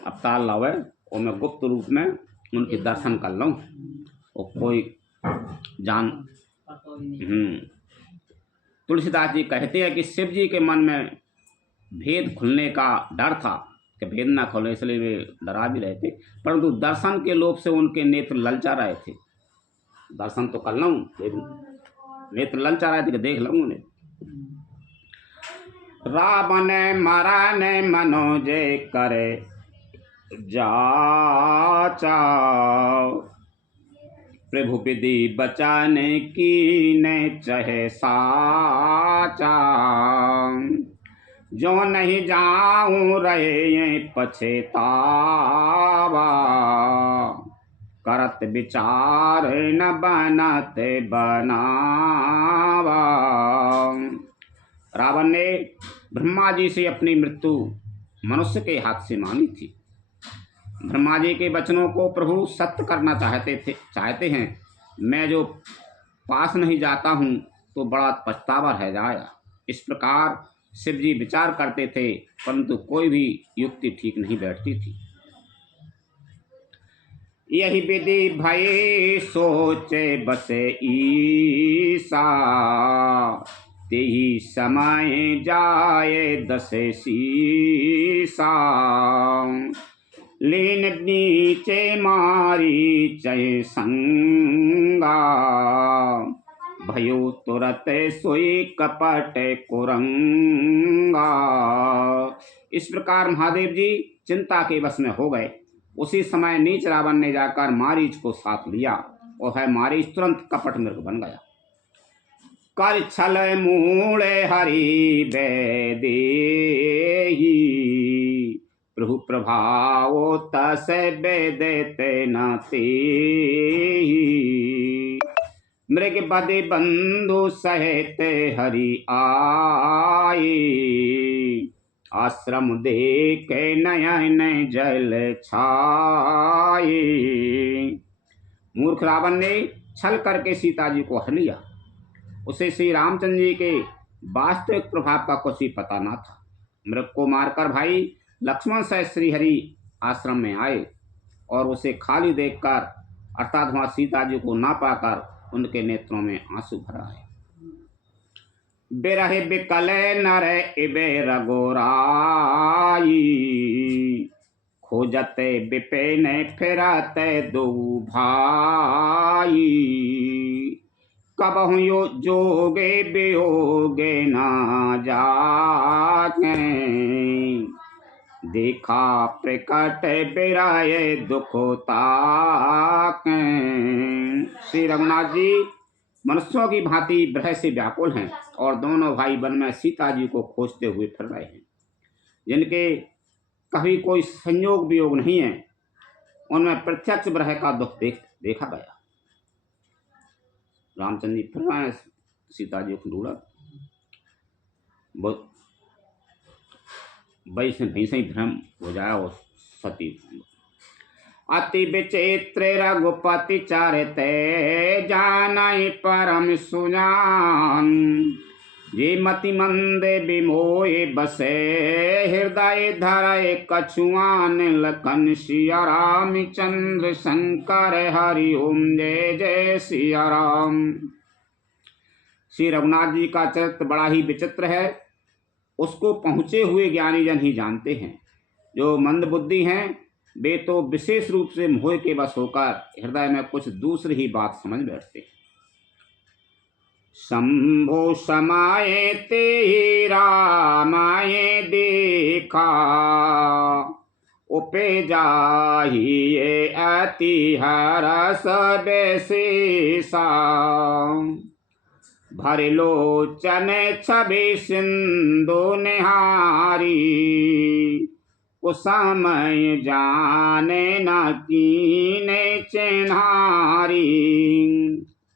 अवतार लावे और मैं गुप्त रूप में उनके दर्शन कर लूँ और कोई जान। तुलसीदास जी कहते हैं कि शिव जी के मन में भेद खुलने का डर था कि भेद ना खोले, इसलिए वे डरा भी रहे थे, परंतु दर्शन के लोभ से उनके नेत्र ललचा रहे थे। दर्शन तो कर लूँ, नेत्र ललचा रहे थे कि देख लूँ उन्हें। रावण मरण मनोज करे जाचा, प्रभु विधि बचाने की न चाहे साचा। जो नहीं जाऊं रहे पछतावा, करत विचार न बनते बनावा। रावण ने ब्रह्मा जी से अपनी मृत्यु मनुष्य के हाथ से मांगी थी। ब्रह्मा जी के वचनों को प्रभु सत्य करना चाहते हैं। मैं जो पास नहीं जाता हूँ तो बड़ा पछतावा रह जाएगा। इस प्रकार शिव जी विचार करते थे, परंतु कोई भी युक्ति ठीक नहीं बैठती थी। यही विधि भय सोचे बसे ईसा, तेही समय जाए दसे सीसा। लीन नीचे मारी चय संगा, भयो तुरत सोई कपट कुरंगा। इस प्रकार महादेव जी चिंता के वश में हो गए। उसी समय नीच रावण ने जाकर मारीच को साथ लिया और है मारीच तुरंत कपट मृग बन गया। कर छल मूले हरि बेदेही, प्रभु प्रभाव तस बेदेते न तेहि। मृग बदे बंधु सहित हरि आए, आश्रम देख नयन जल छाए। मूर्ख रावण ने छल करके सीता जी को हर लिया। उसे श्री रामचंद्र जी के वास्तविक प्रभाव का कुछ ही पता न था। मृग को मारकर भाई लक्ष्मण सहित श्रीहरि आश्रम में आए और उसे खाली देखकर अर्थात वहां सीता जी को ना पाकर उनके नेत्रों में आंसू भर आए। बिरह बिकल नर इबे रघुराई, खोजते बिपिन फिरते दो भाई। कबहु यो जोगे वियोगे ना जाके, देखा प्रकट बिराए दुखता के। श्री रघुनाथ जी मनुष्यों की भांति भय से व्याकुल हैं और दोनों भाई वन में सीता जी को खोजते हुए फिर रहे हैं। जिनके कभी कोई संयोग वियोग नहीं है, उनमें प्रत्यक्ष भय का दुख देखा गया। रामचंद्र जी फिर आए, सीता जी को ढूंढा, वैसे ही भ्रम हो जाए और सती। अति विचित्र रघुपति चरिते, जानई परम सुजान। ये मति मंद विमोहे बसे, हृदय धरय कछुआन। लखन सिया रामचंद्र शंकर हरि ओम जय जय सिया राम। श्री रघुनाथ जी का चरित्र बड़ा ही विचित्र है। उसको पहुँचे हुए ज्ञानी जन ही जानते हैं। जो मंद बुद्धि हैं वे तो विशेष रूप से मोह के वश होकर हृदय में कुछ दूसरी ही बात समझ बैठते हैं। शंभो समाये ते रामाये देखा, उपे जाहिए अति हरस बेसेसा। भर लोचन छवि सिंधु निहारी, उस समय जाने न कीने चिन्हारी।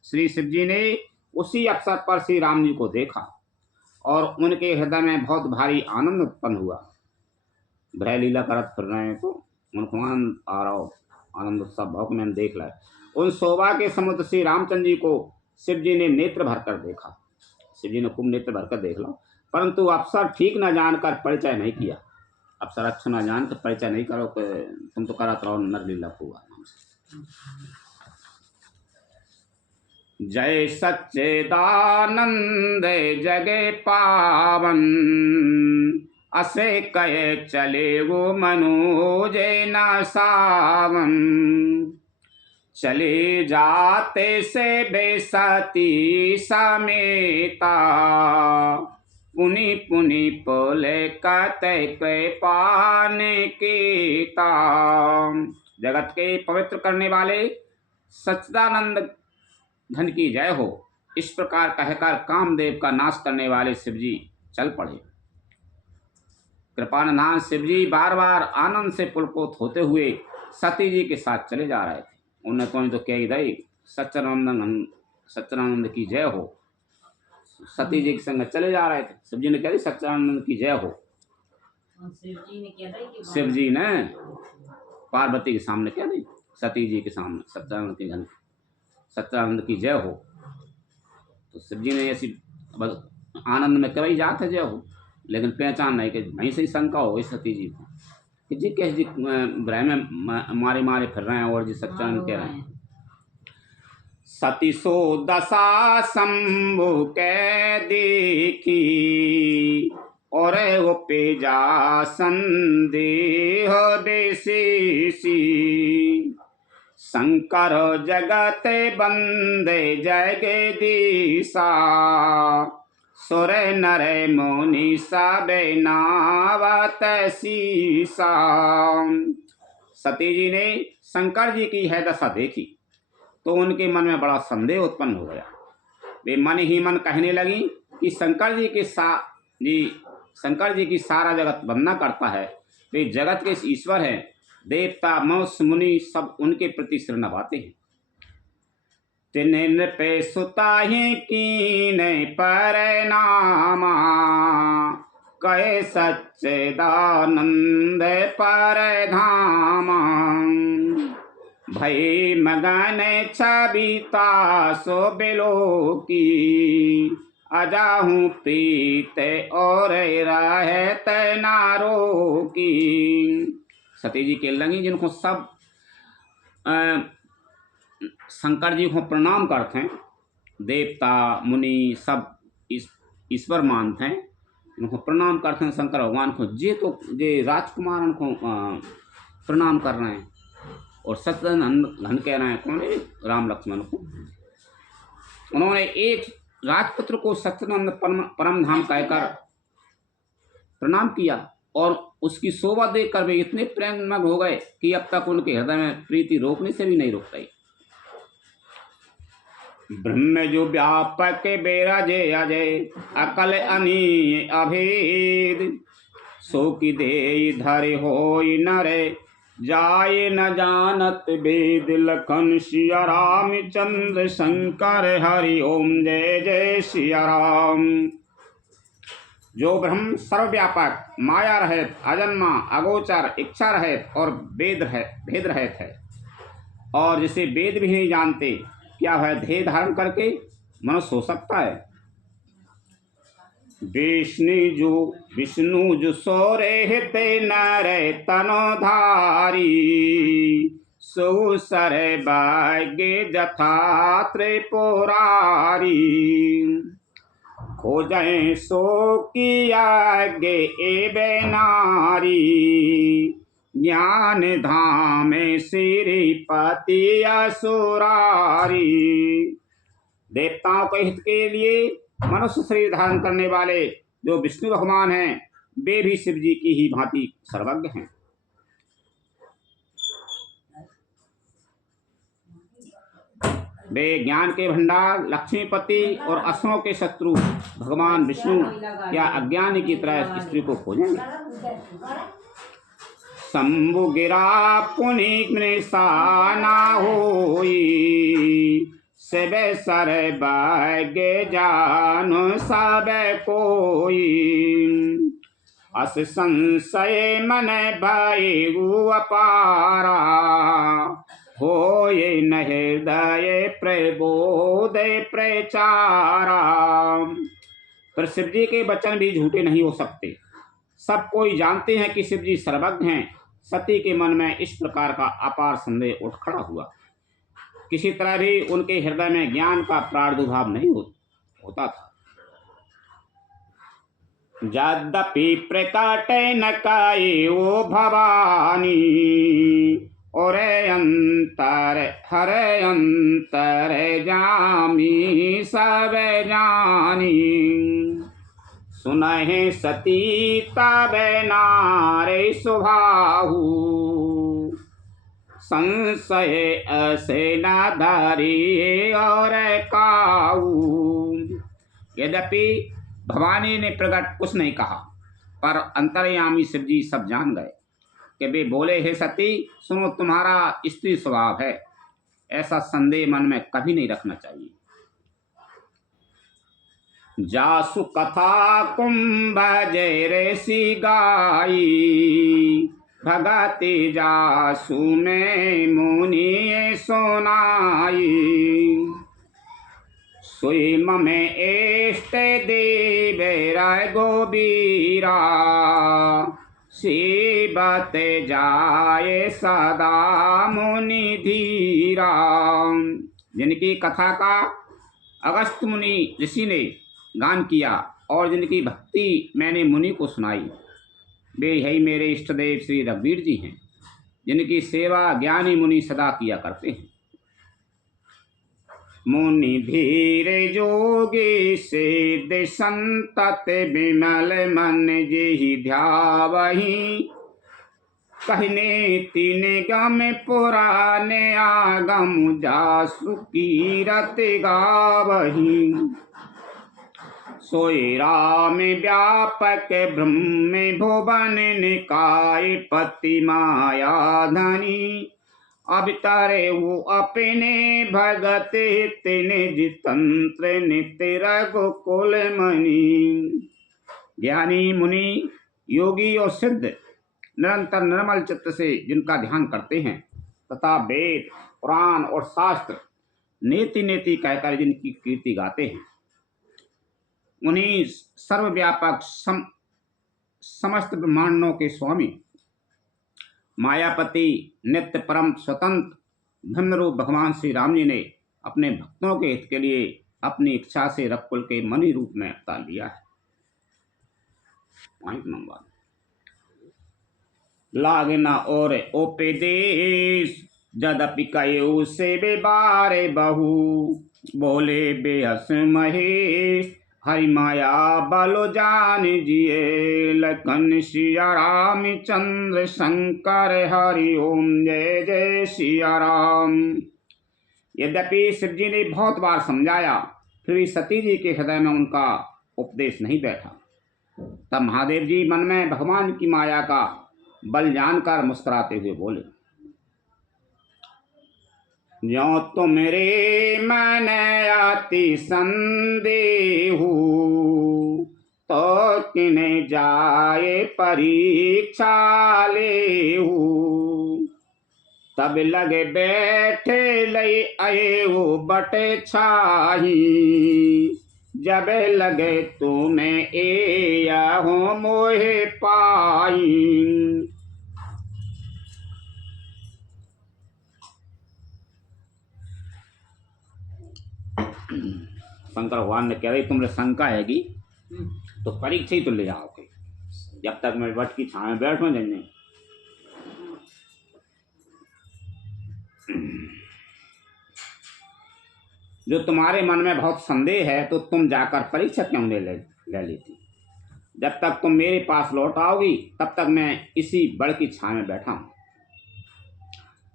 श्री शिव जी ने उसी अवसर पर श्री राम जी को देखा और उनके हृदय में बहुत भारी आनंद उत्पन्न हुआ। भय लीला करत फिर रहे हैं तो उनको आनंद आ रहा हो, आनंद उत्सव भौक में देख लाए। उन शोभा के समुद्र श्री रामचंद्र जी को शिव जी ने नेत्र भरकर देखा। शिव जी ने खूब नेत्र भरकर देख लो, परंतु अवसर ठीक न जानकर परिचय नहीं किया। अवसर अच्छा न जान कर परिचय नहीं करो कि तुम तो करा रहो नरलीला हुआ। जय सच्चिदानंद जगे पावन, असे कहे चले वो मनोजे न सावन। चले जाते से बेसती समेता, पुनि पुनि पोले कते कृपाने कीता। जगत के पवित्र करने वाले सच्चिदानंद धन की जय हो। इस प्रकार कहकर कामदेव का नाश करने वाले शिवजी चल पड़े। कृपानिधान शिवजी बार बार आनंद से पुलकोत होते हुए सती जी के साथ चले जा रहे थे। उन्हें तो क्या ही सच्चिदानंद की जय हो। सती जी के संग चले जा रहे थे, शिव जी ने कह दी सच्चिदानंद की जय हो। शिव जी ने पार्वती के सामने कह दी, सती जी के सामने सच्चिदानंद की जय हो। तो शिव जी ने ऐसी बस आनंद में कभी जाते जय हो, लेकिन पहचान नहीं कि वहीं से ही शंका हो गई सती जी को कि जी कैसे जी ब्रह्म में मारे मारे फिर रहे हैं और जी सच्चिदानंद कह रहे हैं। सती सो दशा शंभु के देखी और वो पेजा संदेह देसी शंकर जगत बंदे जगदीशा सुर नर मुनि सबे नावत सीसा। सती जी ने शंकर जी की है दशा देखी तो उनके मन में बड़ा संदेह उत्पन्न हो गया। वे मन ही मन कहने लगी कि शंकर जी की सारा जगत वंदना करता है, वे जगत के ईश्वर हैं, देवता मनुष्य मुनि सब उनके प्रति सिर नभाते हैं। तिन्ह पे सुताही कीन परिणामा कहे सच्चिदानंद परधामा भई मगन छबिता सो बिलो की अजाहू प्रीत और रहत नारो की। सती जी के लगी जिनको सब शंकर जी को प्रणाम करते हैं, देवता मुनि सब ईश्वर मानते हैं, उनको प्रणाम करते हैं शंकर भगवान को। जे राजकुमार उनको प्रणाम कर रहे हैं और सच्चिदानंद कह रहे हैं कौन है, राम लक्ष्मण को। उन्होंने एक राजपुत्र को सच्चिदानंद परम धाम कहकर प्रणाम किया और उसकी शोभा देखकर वे इतने प्रेममग्न हो गए कि अब तक उनके हृदय में प्रीति रोकने से भी नहीं रोक पाई। ब्रह्म जो व्यापक बेराजे अजय अकल अनी अभेद सो की दे धरे होई नरे जाए न जानत वेद लखन सिया रामचंद्र शंकर हरि ओम जय जय सिया राम। जो ब्रह्म सर्वव्यापक माया रहित अजन्मा अगोचर इच्छा रहित और भेद रहित है और जिसे वेद भी नहीं जानते, क्या है देह धारण करके मनुष्य हो सकता है। विष्णु जो सोरे ते नर तनोधारी सो सर भाग्य जथा त्रिपुरारी खोजें सो की आगे एबे नारी ज्ञान धाम श्रीपति असुरारी। देवताओं के हित के लिए मनुष्य शरीर धारण करने वाले जो विष्णु भगवान हैं, वे भी शिव जी की ही भांति सर्वज्ञ हैं। वे ज्ञान के भंडार लक्ष्मीपति और असुरों के शत्रु भगवान विष्णु या अज्ञानी की तरह स्त्री को खोजेंगे। शंभु गिरा पुनि निशाना होई सब सर भाग्य जानो सब कोई अस संशय मन भय अपारा होए न हृदय प्रबोध प्रचारा। पर शिव जी के वचन भी झूठे नहीं हो सकते। सब कोई जानते हैं कि शिव जी सर्वज्ञ हैं। सती के मन में इस प्रकार का अपार संदेह उठ खड़ा हुआ। किसी तरह भी उनके हृदय में ज्ञान का प्रादुर्भाव नहीं होता था। यद्यपि प्रकट न काये ओ भवानी और अंतर हरे अंतर जामी सब जानी सुनहि सती तब नारे सुभाहु संशय असे न धरी और काऊ। यद्यपि भवानी ने प्रकट कुछ नहीं कहा, पर अंतर्यामी शिव जी सब जान गए कि वे बोले, हे सती सुनो, तुम्हारा स्त्री स्वभाव है, ऐसा संदेह मन में कभी नहीं रखना चाहिए। जासु कथा कुंभ जय ऋषि गाई, भगति जासु में मुनि सुनाई। सोई ममे इष्ट देव रघुबीरा, सेवत जाए सदा मुनि धीरा। जिनकी कथा का अगस्त मुनि ऋषि ने गान किया और जिनकी भक्ति मैंने मुनि को सुनाई, वे यही मेरे इष्ट देव श्री रघुवीर जी हैं, जिनकी सेवा ज्ञानी मुनि सदा किया करते हैं। मुनि धीर जोगी सिद्ध संतत विमल मन जेहि ध्यावहि, कहने तीन गम पुराने आगम जासु कीरत गावहि। सोई राम व्यापक ब्रह्म भुवन निकाय पति माया धनी, अवतारे वो अपने भगत निज तंत्र नित्य रघुकुल मणि। ज्ञानी मुनि योगी और सिद्ध निरंतर निर्मल चित्त से जिनका ध्यान करते हैं तथा वेद पुराण और शास्त्र नेति नेति कहकर जिनकी कीर्ति गाते हैं, उन्हीं सर्वव्यापक समस्त ब्रह्मांडों के स्वामी मायापति नित्य परम स्वतंत्र ब्रह्मरूप भगवान श्री राम जी ने अपने भक्तों के हित के लिए अपनी इच्छा से रघुकुल के मणि रूप में अवतार लिया है। लागे न और ओपे देश जदपि कयो से बेबारे बहु, बोले बेहस महेश हरि माया बलो जान जिए। लखन सिया राम चंद्र शंकर हरि ओम जय जय सिया राम। यद्यपि शिव जी ने बहुत बार समझाया, फिर भी सती जी के हृदय में उनका उपदेश नहीं बैठा। तब महादेव जी मन में भगवान की माया का बल जानकर मुस्कुराते हुए बोले, जो तुम रे मन आति संदेहु, तो किने जाए परीक्षा लेहु। तब लगे बैठे लई आए वो बट छाही, जब लगे तुम्हें ए हो मोहे पाई। शंकर भगवान ने कह रही तुमने शंका हैगी तो परीक्षा ही तो ले जाओगे, जब तक मैं वट की छांव में बैठूं जन्ने। जो तुम्हारे मन में बहुत संदेह है तो तुम जाकर परीक्षा क्यों ले लेती। जब तक तुम मेरे पास लौट आओगी तब तक मैं इसी बड़ की छांव में बैठा हूं।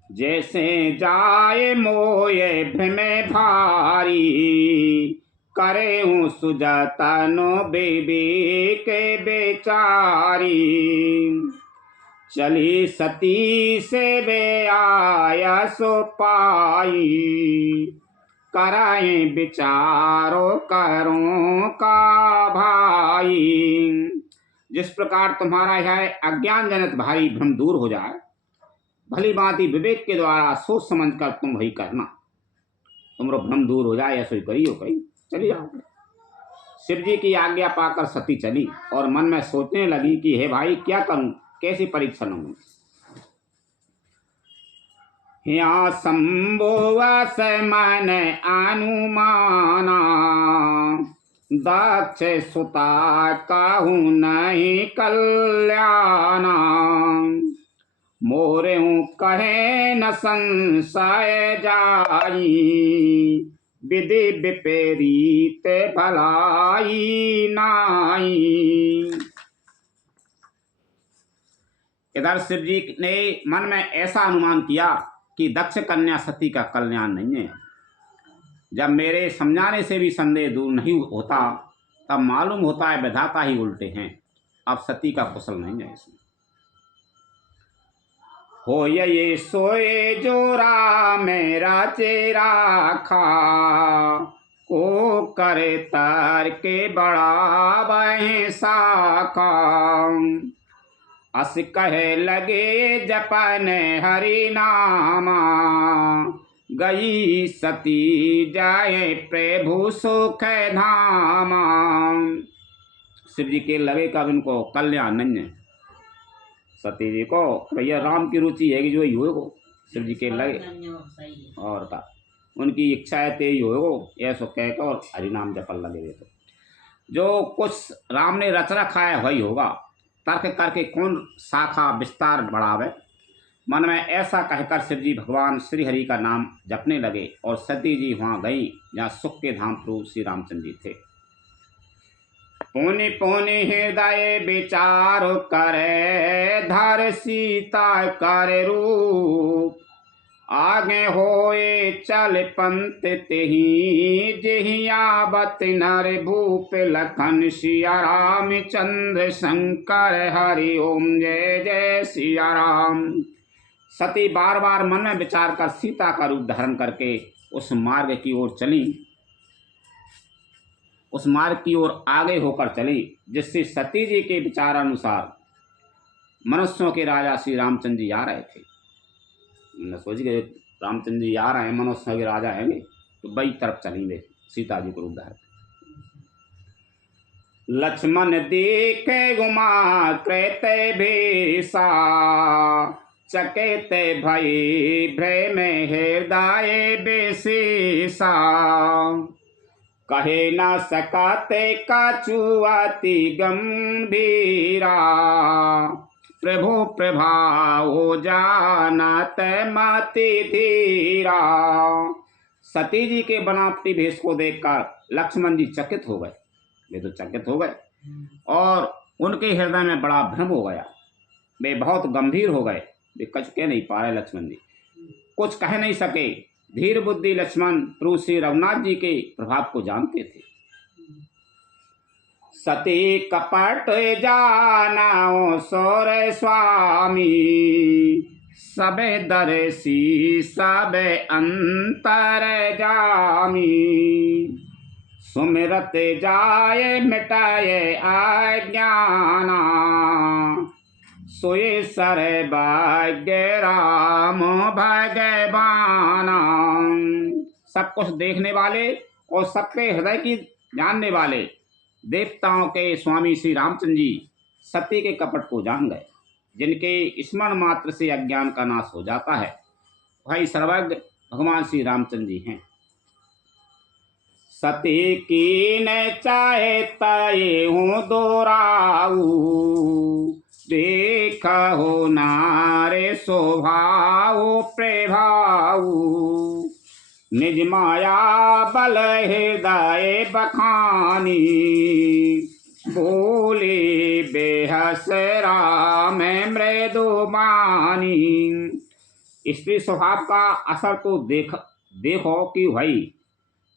जैसे जाए मोये भ्रमे भारी, करे हूँ सुजतनो बेबी के बेचारी। चली सती से बे आया सो पाई, कराए विचारो करो का भाई। जिस प्रकार तुम्हारा यह अज्ञान जनित भारी भ्रम दूर हो जाए, भली भांति विवेक के द्वारा सोच समझ कर तुम वही करना। तुम्हारा भ्रम दूर हो जाए, ऐसा ही करियो कहीं चली जाओ। शिव जी की आज्ञा पाकर सती चली और मन में सोचने लगी कि हे भाई क्या करूं, कैसी परीक्षा लूं। यहाँ संभोव मन अनुमाना, दक्ष सुता कहूँ नहीं कल्याणा। मोरे कहे न संशय जाई, विधि विपरीत भलाई नाई। इधर शिव जी ने मन में ऐसा अनुमान किया कि दक्ष कन्या सती का कल्याण नहीं है। जब मेरे समझाने से भी संदेह दूर नहीं होता तब मालूम होता है विधाता ही उल्टे हैं। अब सती का कुशल नहीं है इसमें। हो ये सोए जो राम चेरा खा को करे तार के बड़ा वह साखा अस कहे लगे जपन हरि नामा गई सती जाए प्रभु सुख धामा। शिव जी के लगे कब इनको कल्याण नहीं है, सती जी को भैया राम की रुचि है कि जो ही हो शिव जी के लगे और का उनकी इच्छा है ते ही हो ऐसा कहकर और हरि नाम जपल लगे। तो जो कुछ राम ने रच रखा है वही होगा, तर्क करके कौन शाखा विस्तार बढ़ावे। मन में ऐसा कहकर शिव जी भगवान श्री हरि का नाम जपने लगे और सती जी वहां गई जहाँ सुख के धाम प्रभु श्री रामचंद्र जी थे। पुनि पुनि हृदय विचार करे धर सीता कर रूप आगे होए चल पंत तेहि जेहि आवत नर भूप लखन सिया राम चंद्र शंकर हरि ओम जय जय सिया राम। सती बार बार मन में विचार कर सीता का रूप धारण करके उस मार्ग की ओर चली, उस मार्ग की ओर आगे होकर चली जिससे सती जी के विचार अनुसार मनुष्यों के राजा श्री रामचंद्र जी आ रहे थे। सोच के रामचंद्र जी आ रहे हैं, मनुष्यों के राजा आएंगे तो बई तरफ चलेंगे सीता जी को रूप धारण। लक्ष्मण देखे गुमा कृत्य भेषा चकित भई भय में हृदय बेसेसा कहे न सकते कछुअति गंभीरा प्रभु प्रभाव जानत मति धीरा। सती जी के बनावटी भेष को देखकर लक्ष्मण जी चकित हो गए, वे तो चकित हो गए और उनके हृदय में बड़ा भ्रम हो गया, वे बहुत गंभीर हो गए, वे कुछ कह नहीं पा रहे। लक्ष्मण जी कुछ कह नहीं सके। धीर बुद्धि लक्ष्मण प्रभु श्री रघुनाथ जी के प्रभाव को जानते थे। सती कपट जानाओ सोर स्वामी सबे दर्शी सबे अंतर जामी सुमिरत जाए मिटाए अज्ञाना सोए सर भाग्य राम भगवाना। सब कुछ देखने वाले और सबके हृदय की जानने वाले देवताओं के स्वामी श्री रामचंद्र जी सती के कपट को जान गए। जिनके स्मरण मात्र से अज्ञान का नाश हो जाता है वही सर्वज्ञ भगवान श्री रामचंद्र जी हैं। सती की न चाहे तय हूँ दोराऊ देख हो नारे स्वभाव प्रभाऊ निज माया बल हृदय बखानी बोले बेहस राम मृदुबानी। स्त्री स्वभाव का असर तो देखो कि भाई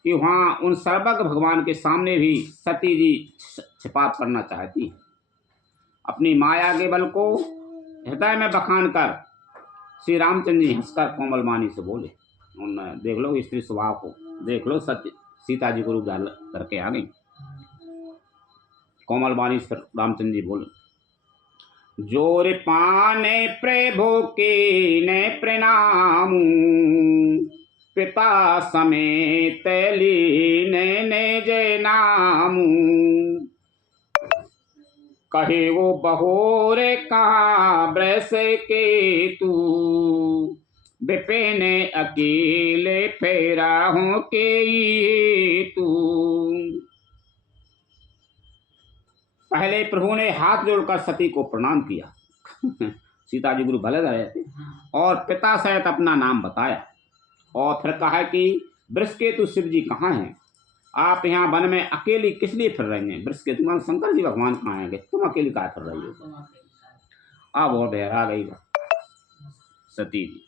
कि वहाँ उन सर्वज्ञ भगवान के सामने भी सती जी छिपाप करना चाहती है। अपनी माया के बल को हृदय में बखान कर श्री रामचंद्र जी हंसकर कोमल वाणी से बोले। देख लो स्त्री स्वभाव को, देख लो सत्य सीता जी को रूप धारण करके आ गई। कोमल वाणी से रामचंद्र जी बोले जोर पाने प्रभु के ने प्रणामू पिता समेत लीने ने जय नामू कहे वो बहोर कहाँ ब्रस के तू विपिन अकेले फेरा हूँ के तू। पहले प्रभु ने हाथ जोड़कर सती को प्रणाम किया सीता जी गुरु भले रहे थे और पिता सहित अपना नाम बताया और फिर कहा कि वृषकेतु शिव जी कहाँ हैं, आप यहाँ वन में अकेली किस लिए फिर रही हैं। वृषकेतु मान शंकर जी भगवान कहाँ हैं, तुम अकेली कहाँ फिर रही हो। अब और डरा गई सती जी।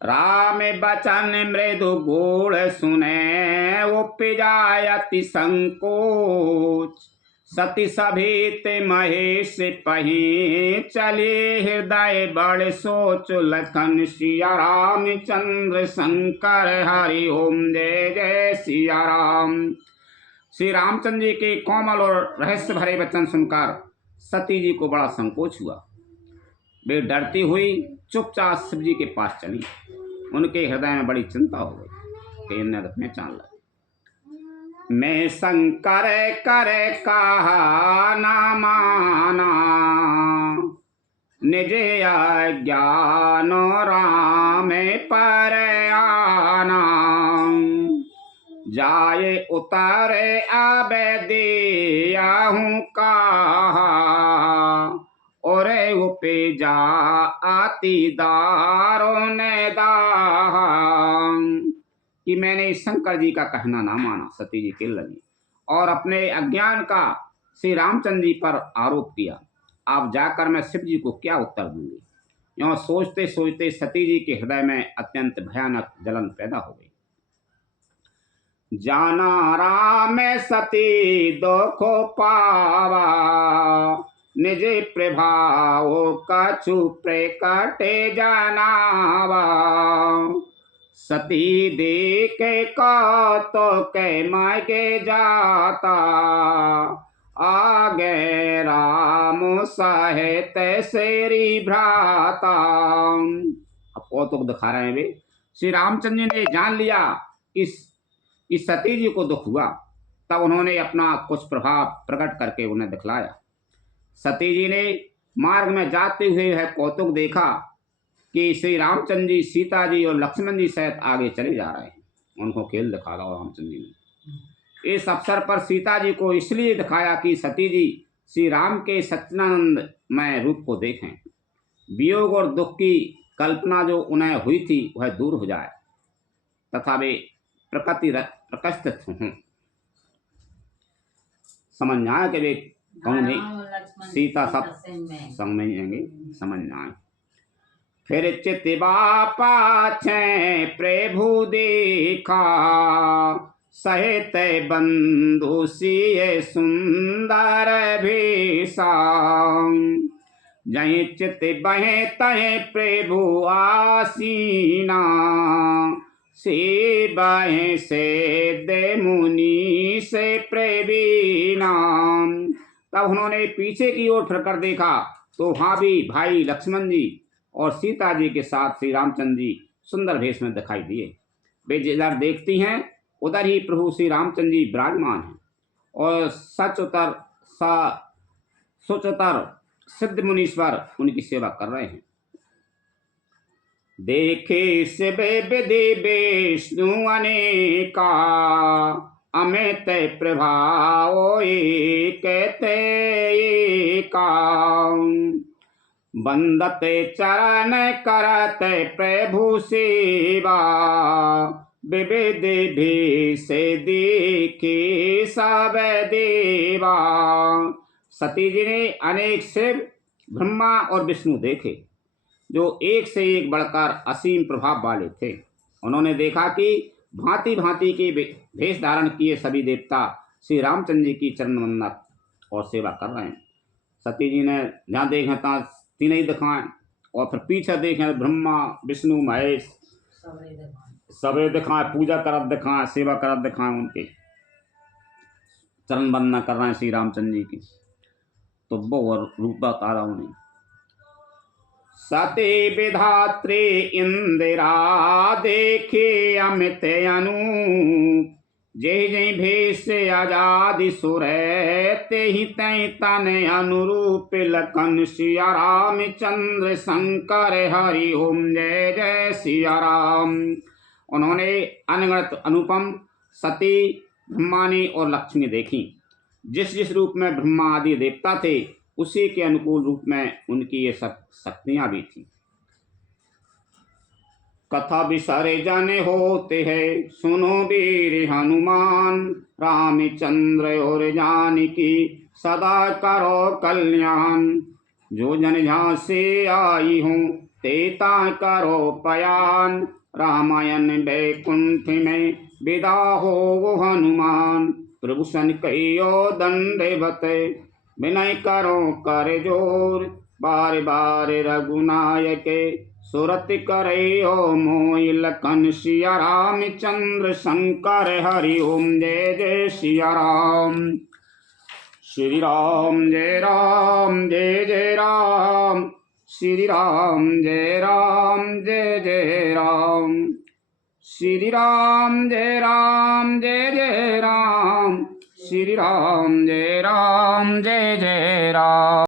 राम बचन मृदु गोड़ सुने उपजाय अति संकोच सती सभीत महेश पही चले हृदय बड़ सोच लखन सिया रामचंद्र शंकर हरि ओम जय जय सिया राम। श्री रामचंद्र जी के कोमल और रहस्य भरे वचन सुनकर सती जी को बड़ा संकोच हुआ। वे डरती हुई चुपचाप शिव जी के पास चली। उनके हृदय में बड़ी चिंता हो गई कि इन्हें पहचान लगा। मैं शंकर कर कहा ना माना, निज ज्ञान राम पर आना, जाए उतारे अब दिया हूँ कहा, और उपे जा आती दारों ने दाहा, कि मैंने शंकर जी का कहना ना माना। सती जी के लगी और अपने अज्ञान का श्री रामचंद्र जी पर आरोप किया। अब जाकर मैं शिव जी को क्या उत्तर दूंगी। यूँ सोचते सोचते सती जी के हृदय में अत्यंत भयानक जलन पैदा हो गई। जाना राम सती दुखो पावा, निज प्रभाव कछु प्रकटे जनावा, सती देखे का तो कै मायके जाता, आगे राम साहित शेरी भ्राता। अब कौतुक दिखा रहे हैं वे। श्री रामचंद्र जी ने जान लिया कि सती जी को दुख हुआ, तब उन्होंने अपना कुछ प्रभाव प्रकट करके उन्हें दिखलाया। सती जी ने मार्ग में जाते हुए यह कौतुक देखा कि श्री रामचंद्र जी, सीता जी और लक्ष्मण जी सहित आगे चले जा रहे हैं। उनको खेल दिखाया रामचंद्र जी ने। इस अवसर पर सीता जी को इसलिए दिखाया कि सती जी श्री राम के सच्चिदानंदमय रूप को देखें, वियोग और दुख की कल्पना जो उन्हें हुई थी वह दूर हो जाए तथा वे प्रकटित हों। समझ आए कि वे कौन है। सीता सब समझ जाएंगे, समझ आए। फिर चित बापा छे प्रभु देखा, सहित बंधु सिय सुंदर भेषा, जहीं चित बहे तहे प्रभु आसीना, से बहे से दे मुनि से प्रवीणा। तब उन्होंने पीछे की ओर फिरकर देखा तो वहाँ भी भाई लक्ष्मण जी और सीता जी के साथ श्री रामचंद्र जी सुंदर भेष में दिखाई दिए। वे जिधर देखती हैं उधर ही प्रभु श्री रामचंद्र जी विराजमान हैं और सुचतर सिद्ध मुनीश्वर उनकी सेवा कर रहे हैं। देखे शिव विधि विष्णु अनेका, अमित प्रभाव कहते एका, बंदते चरण करते प्रभु सेवा, विविध भेष देखे सब देवा। सती जी ने अनेक शिव, ब्रह्मा और विष्णु देखे जो एक से एक बढ़कर असीम प्रभाव वाले थे। उन्होंने देखा कि भांति भांति के भेष धारण किए सभी देवता श्री रामचंद्र जी की चरण वंदना और सेवा कर रहे हैं। सती जी ने जहाँ देखें तहाँ तीन ही दिखाएं और फिर पीछे देखें ब्रह्मा विष्णु महेश सबे दिखाएं, पूजा करत दिखाएं, सेवा करत दिखाएं, उनके चरण वंदना कर रहे हैं श्री रामचंद्र जी की। तो वो रूप तारा उन्हें। सती विधात्री इंदिरा देखे अमित अनूप, जय जय भेष आजादी सुर ते ही तय तन अनुरूप, लखन सिया रामचंद्र शंकर हरि ओम जय जय सिया राम। उन्होंने अनगणित अनुपम सती, ब्रह्मानी और लक्ष्मी देखी। जिस जिस रूप में ब्रह्मा आदि देवता थे उसी के अनुकूल रूप में उनकी ये सब शक्तियां भी थी। कथा विसारे जाने होते हैं, सुनो वीर हनुमान, रामचंद्र और जानकी सदा करो कल्याण। जो जन जहाँ से आई हूँ तेता करो पयान, रामायण वैकुंठ में विदा हो वो हनुमान। प्रभु सन कहियो दंडवत, विनय करो कर जोर, बार बार रघुनायक सुरत करयो मोहि, लखन सिया राम चंद्र शंकर हरि ओम। जय जय सिया राम। श्री राम जय राम जय जय राम, श्री राम जय राम जय जय राम, श्री राम जय राम जय जय राम, श्री राम जय राम जय जय राम।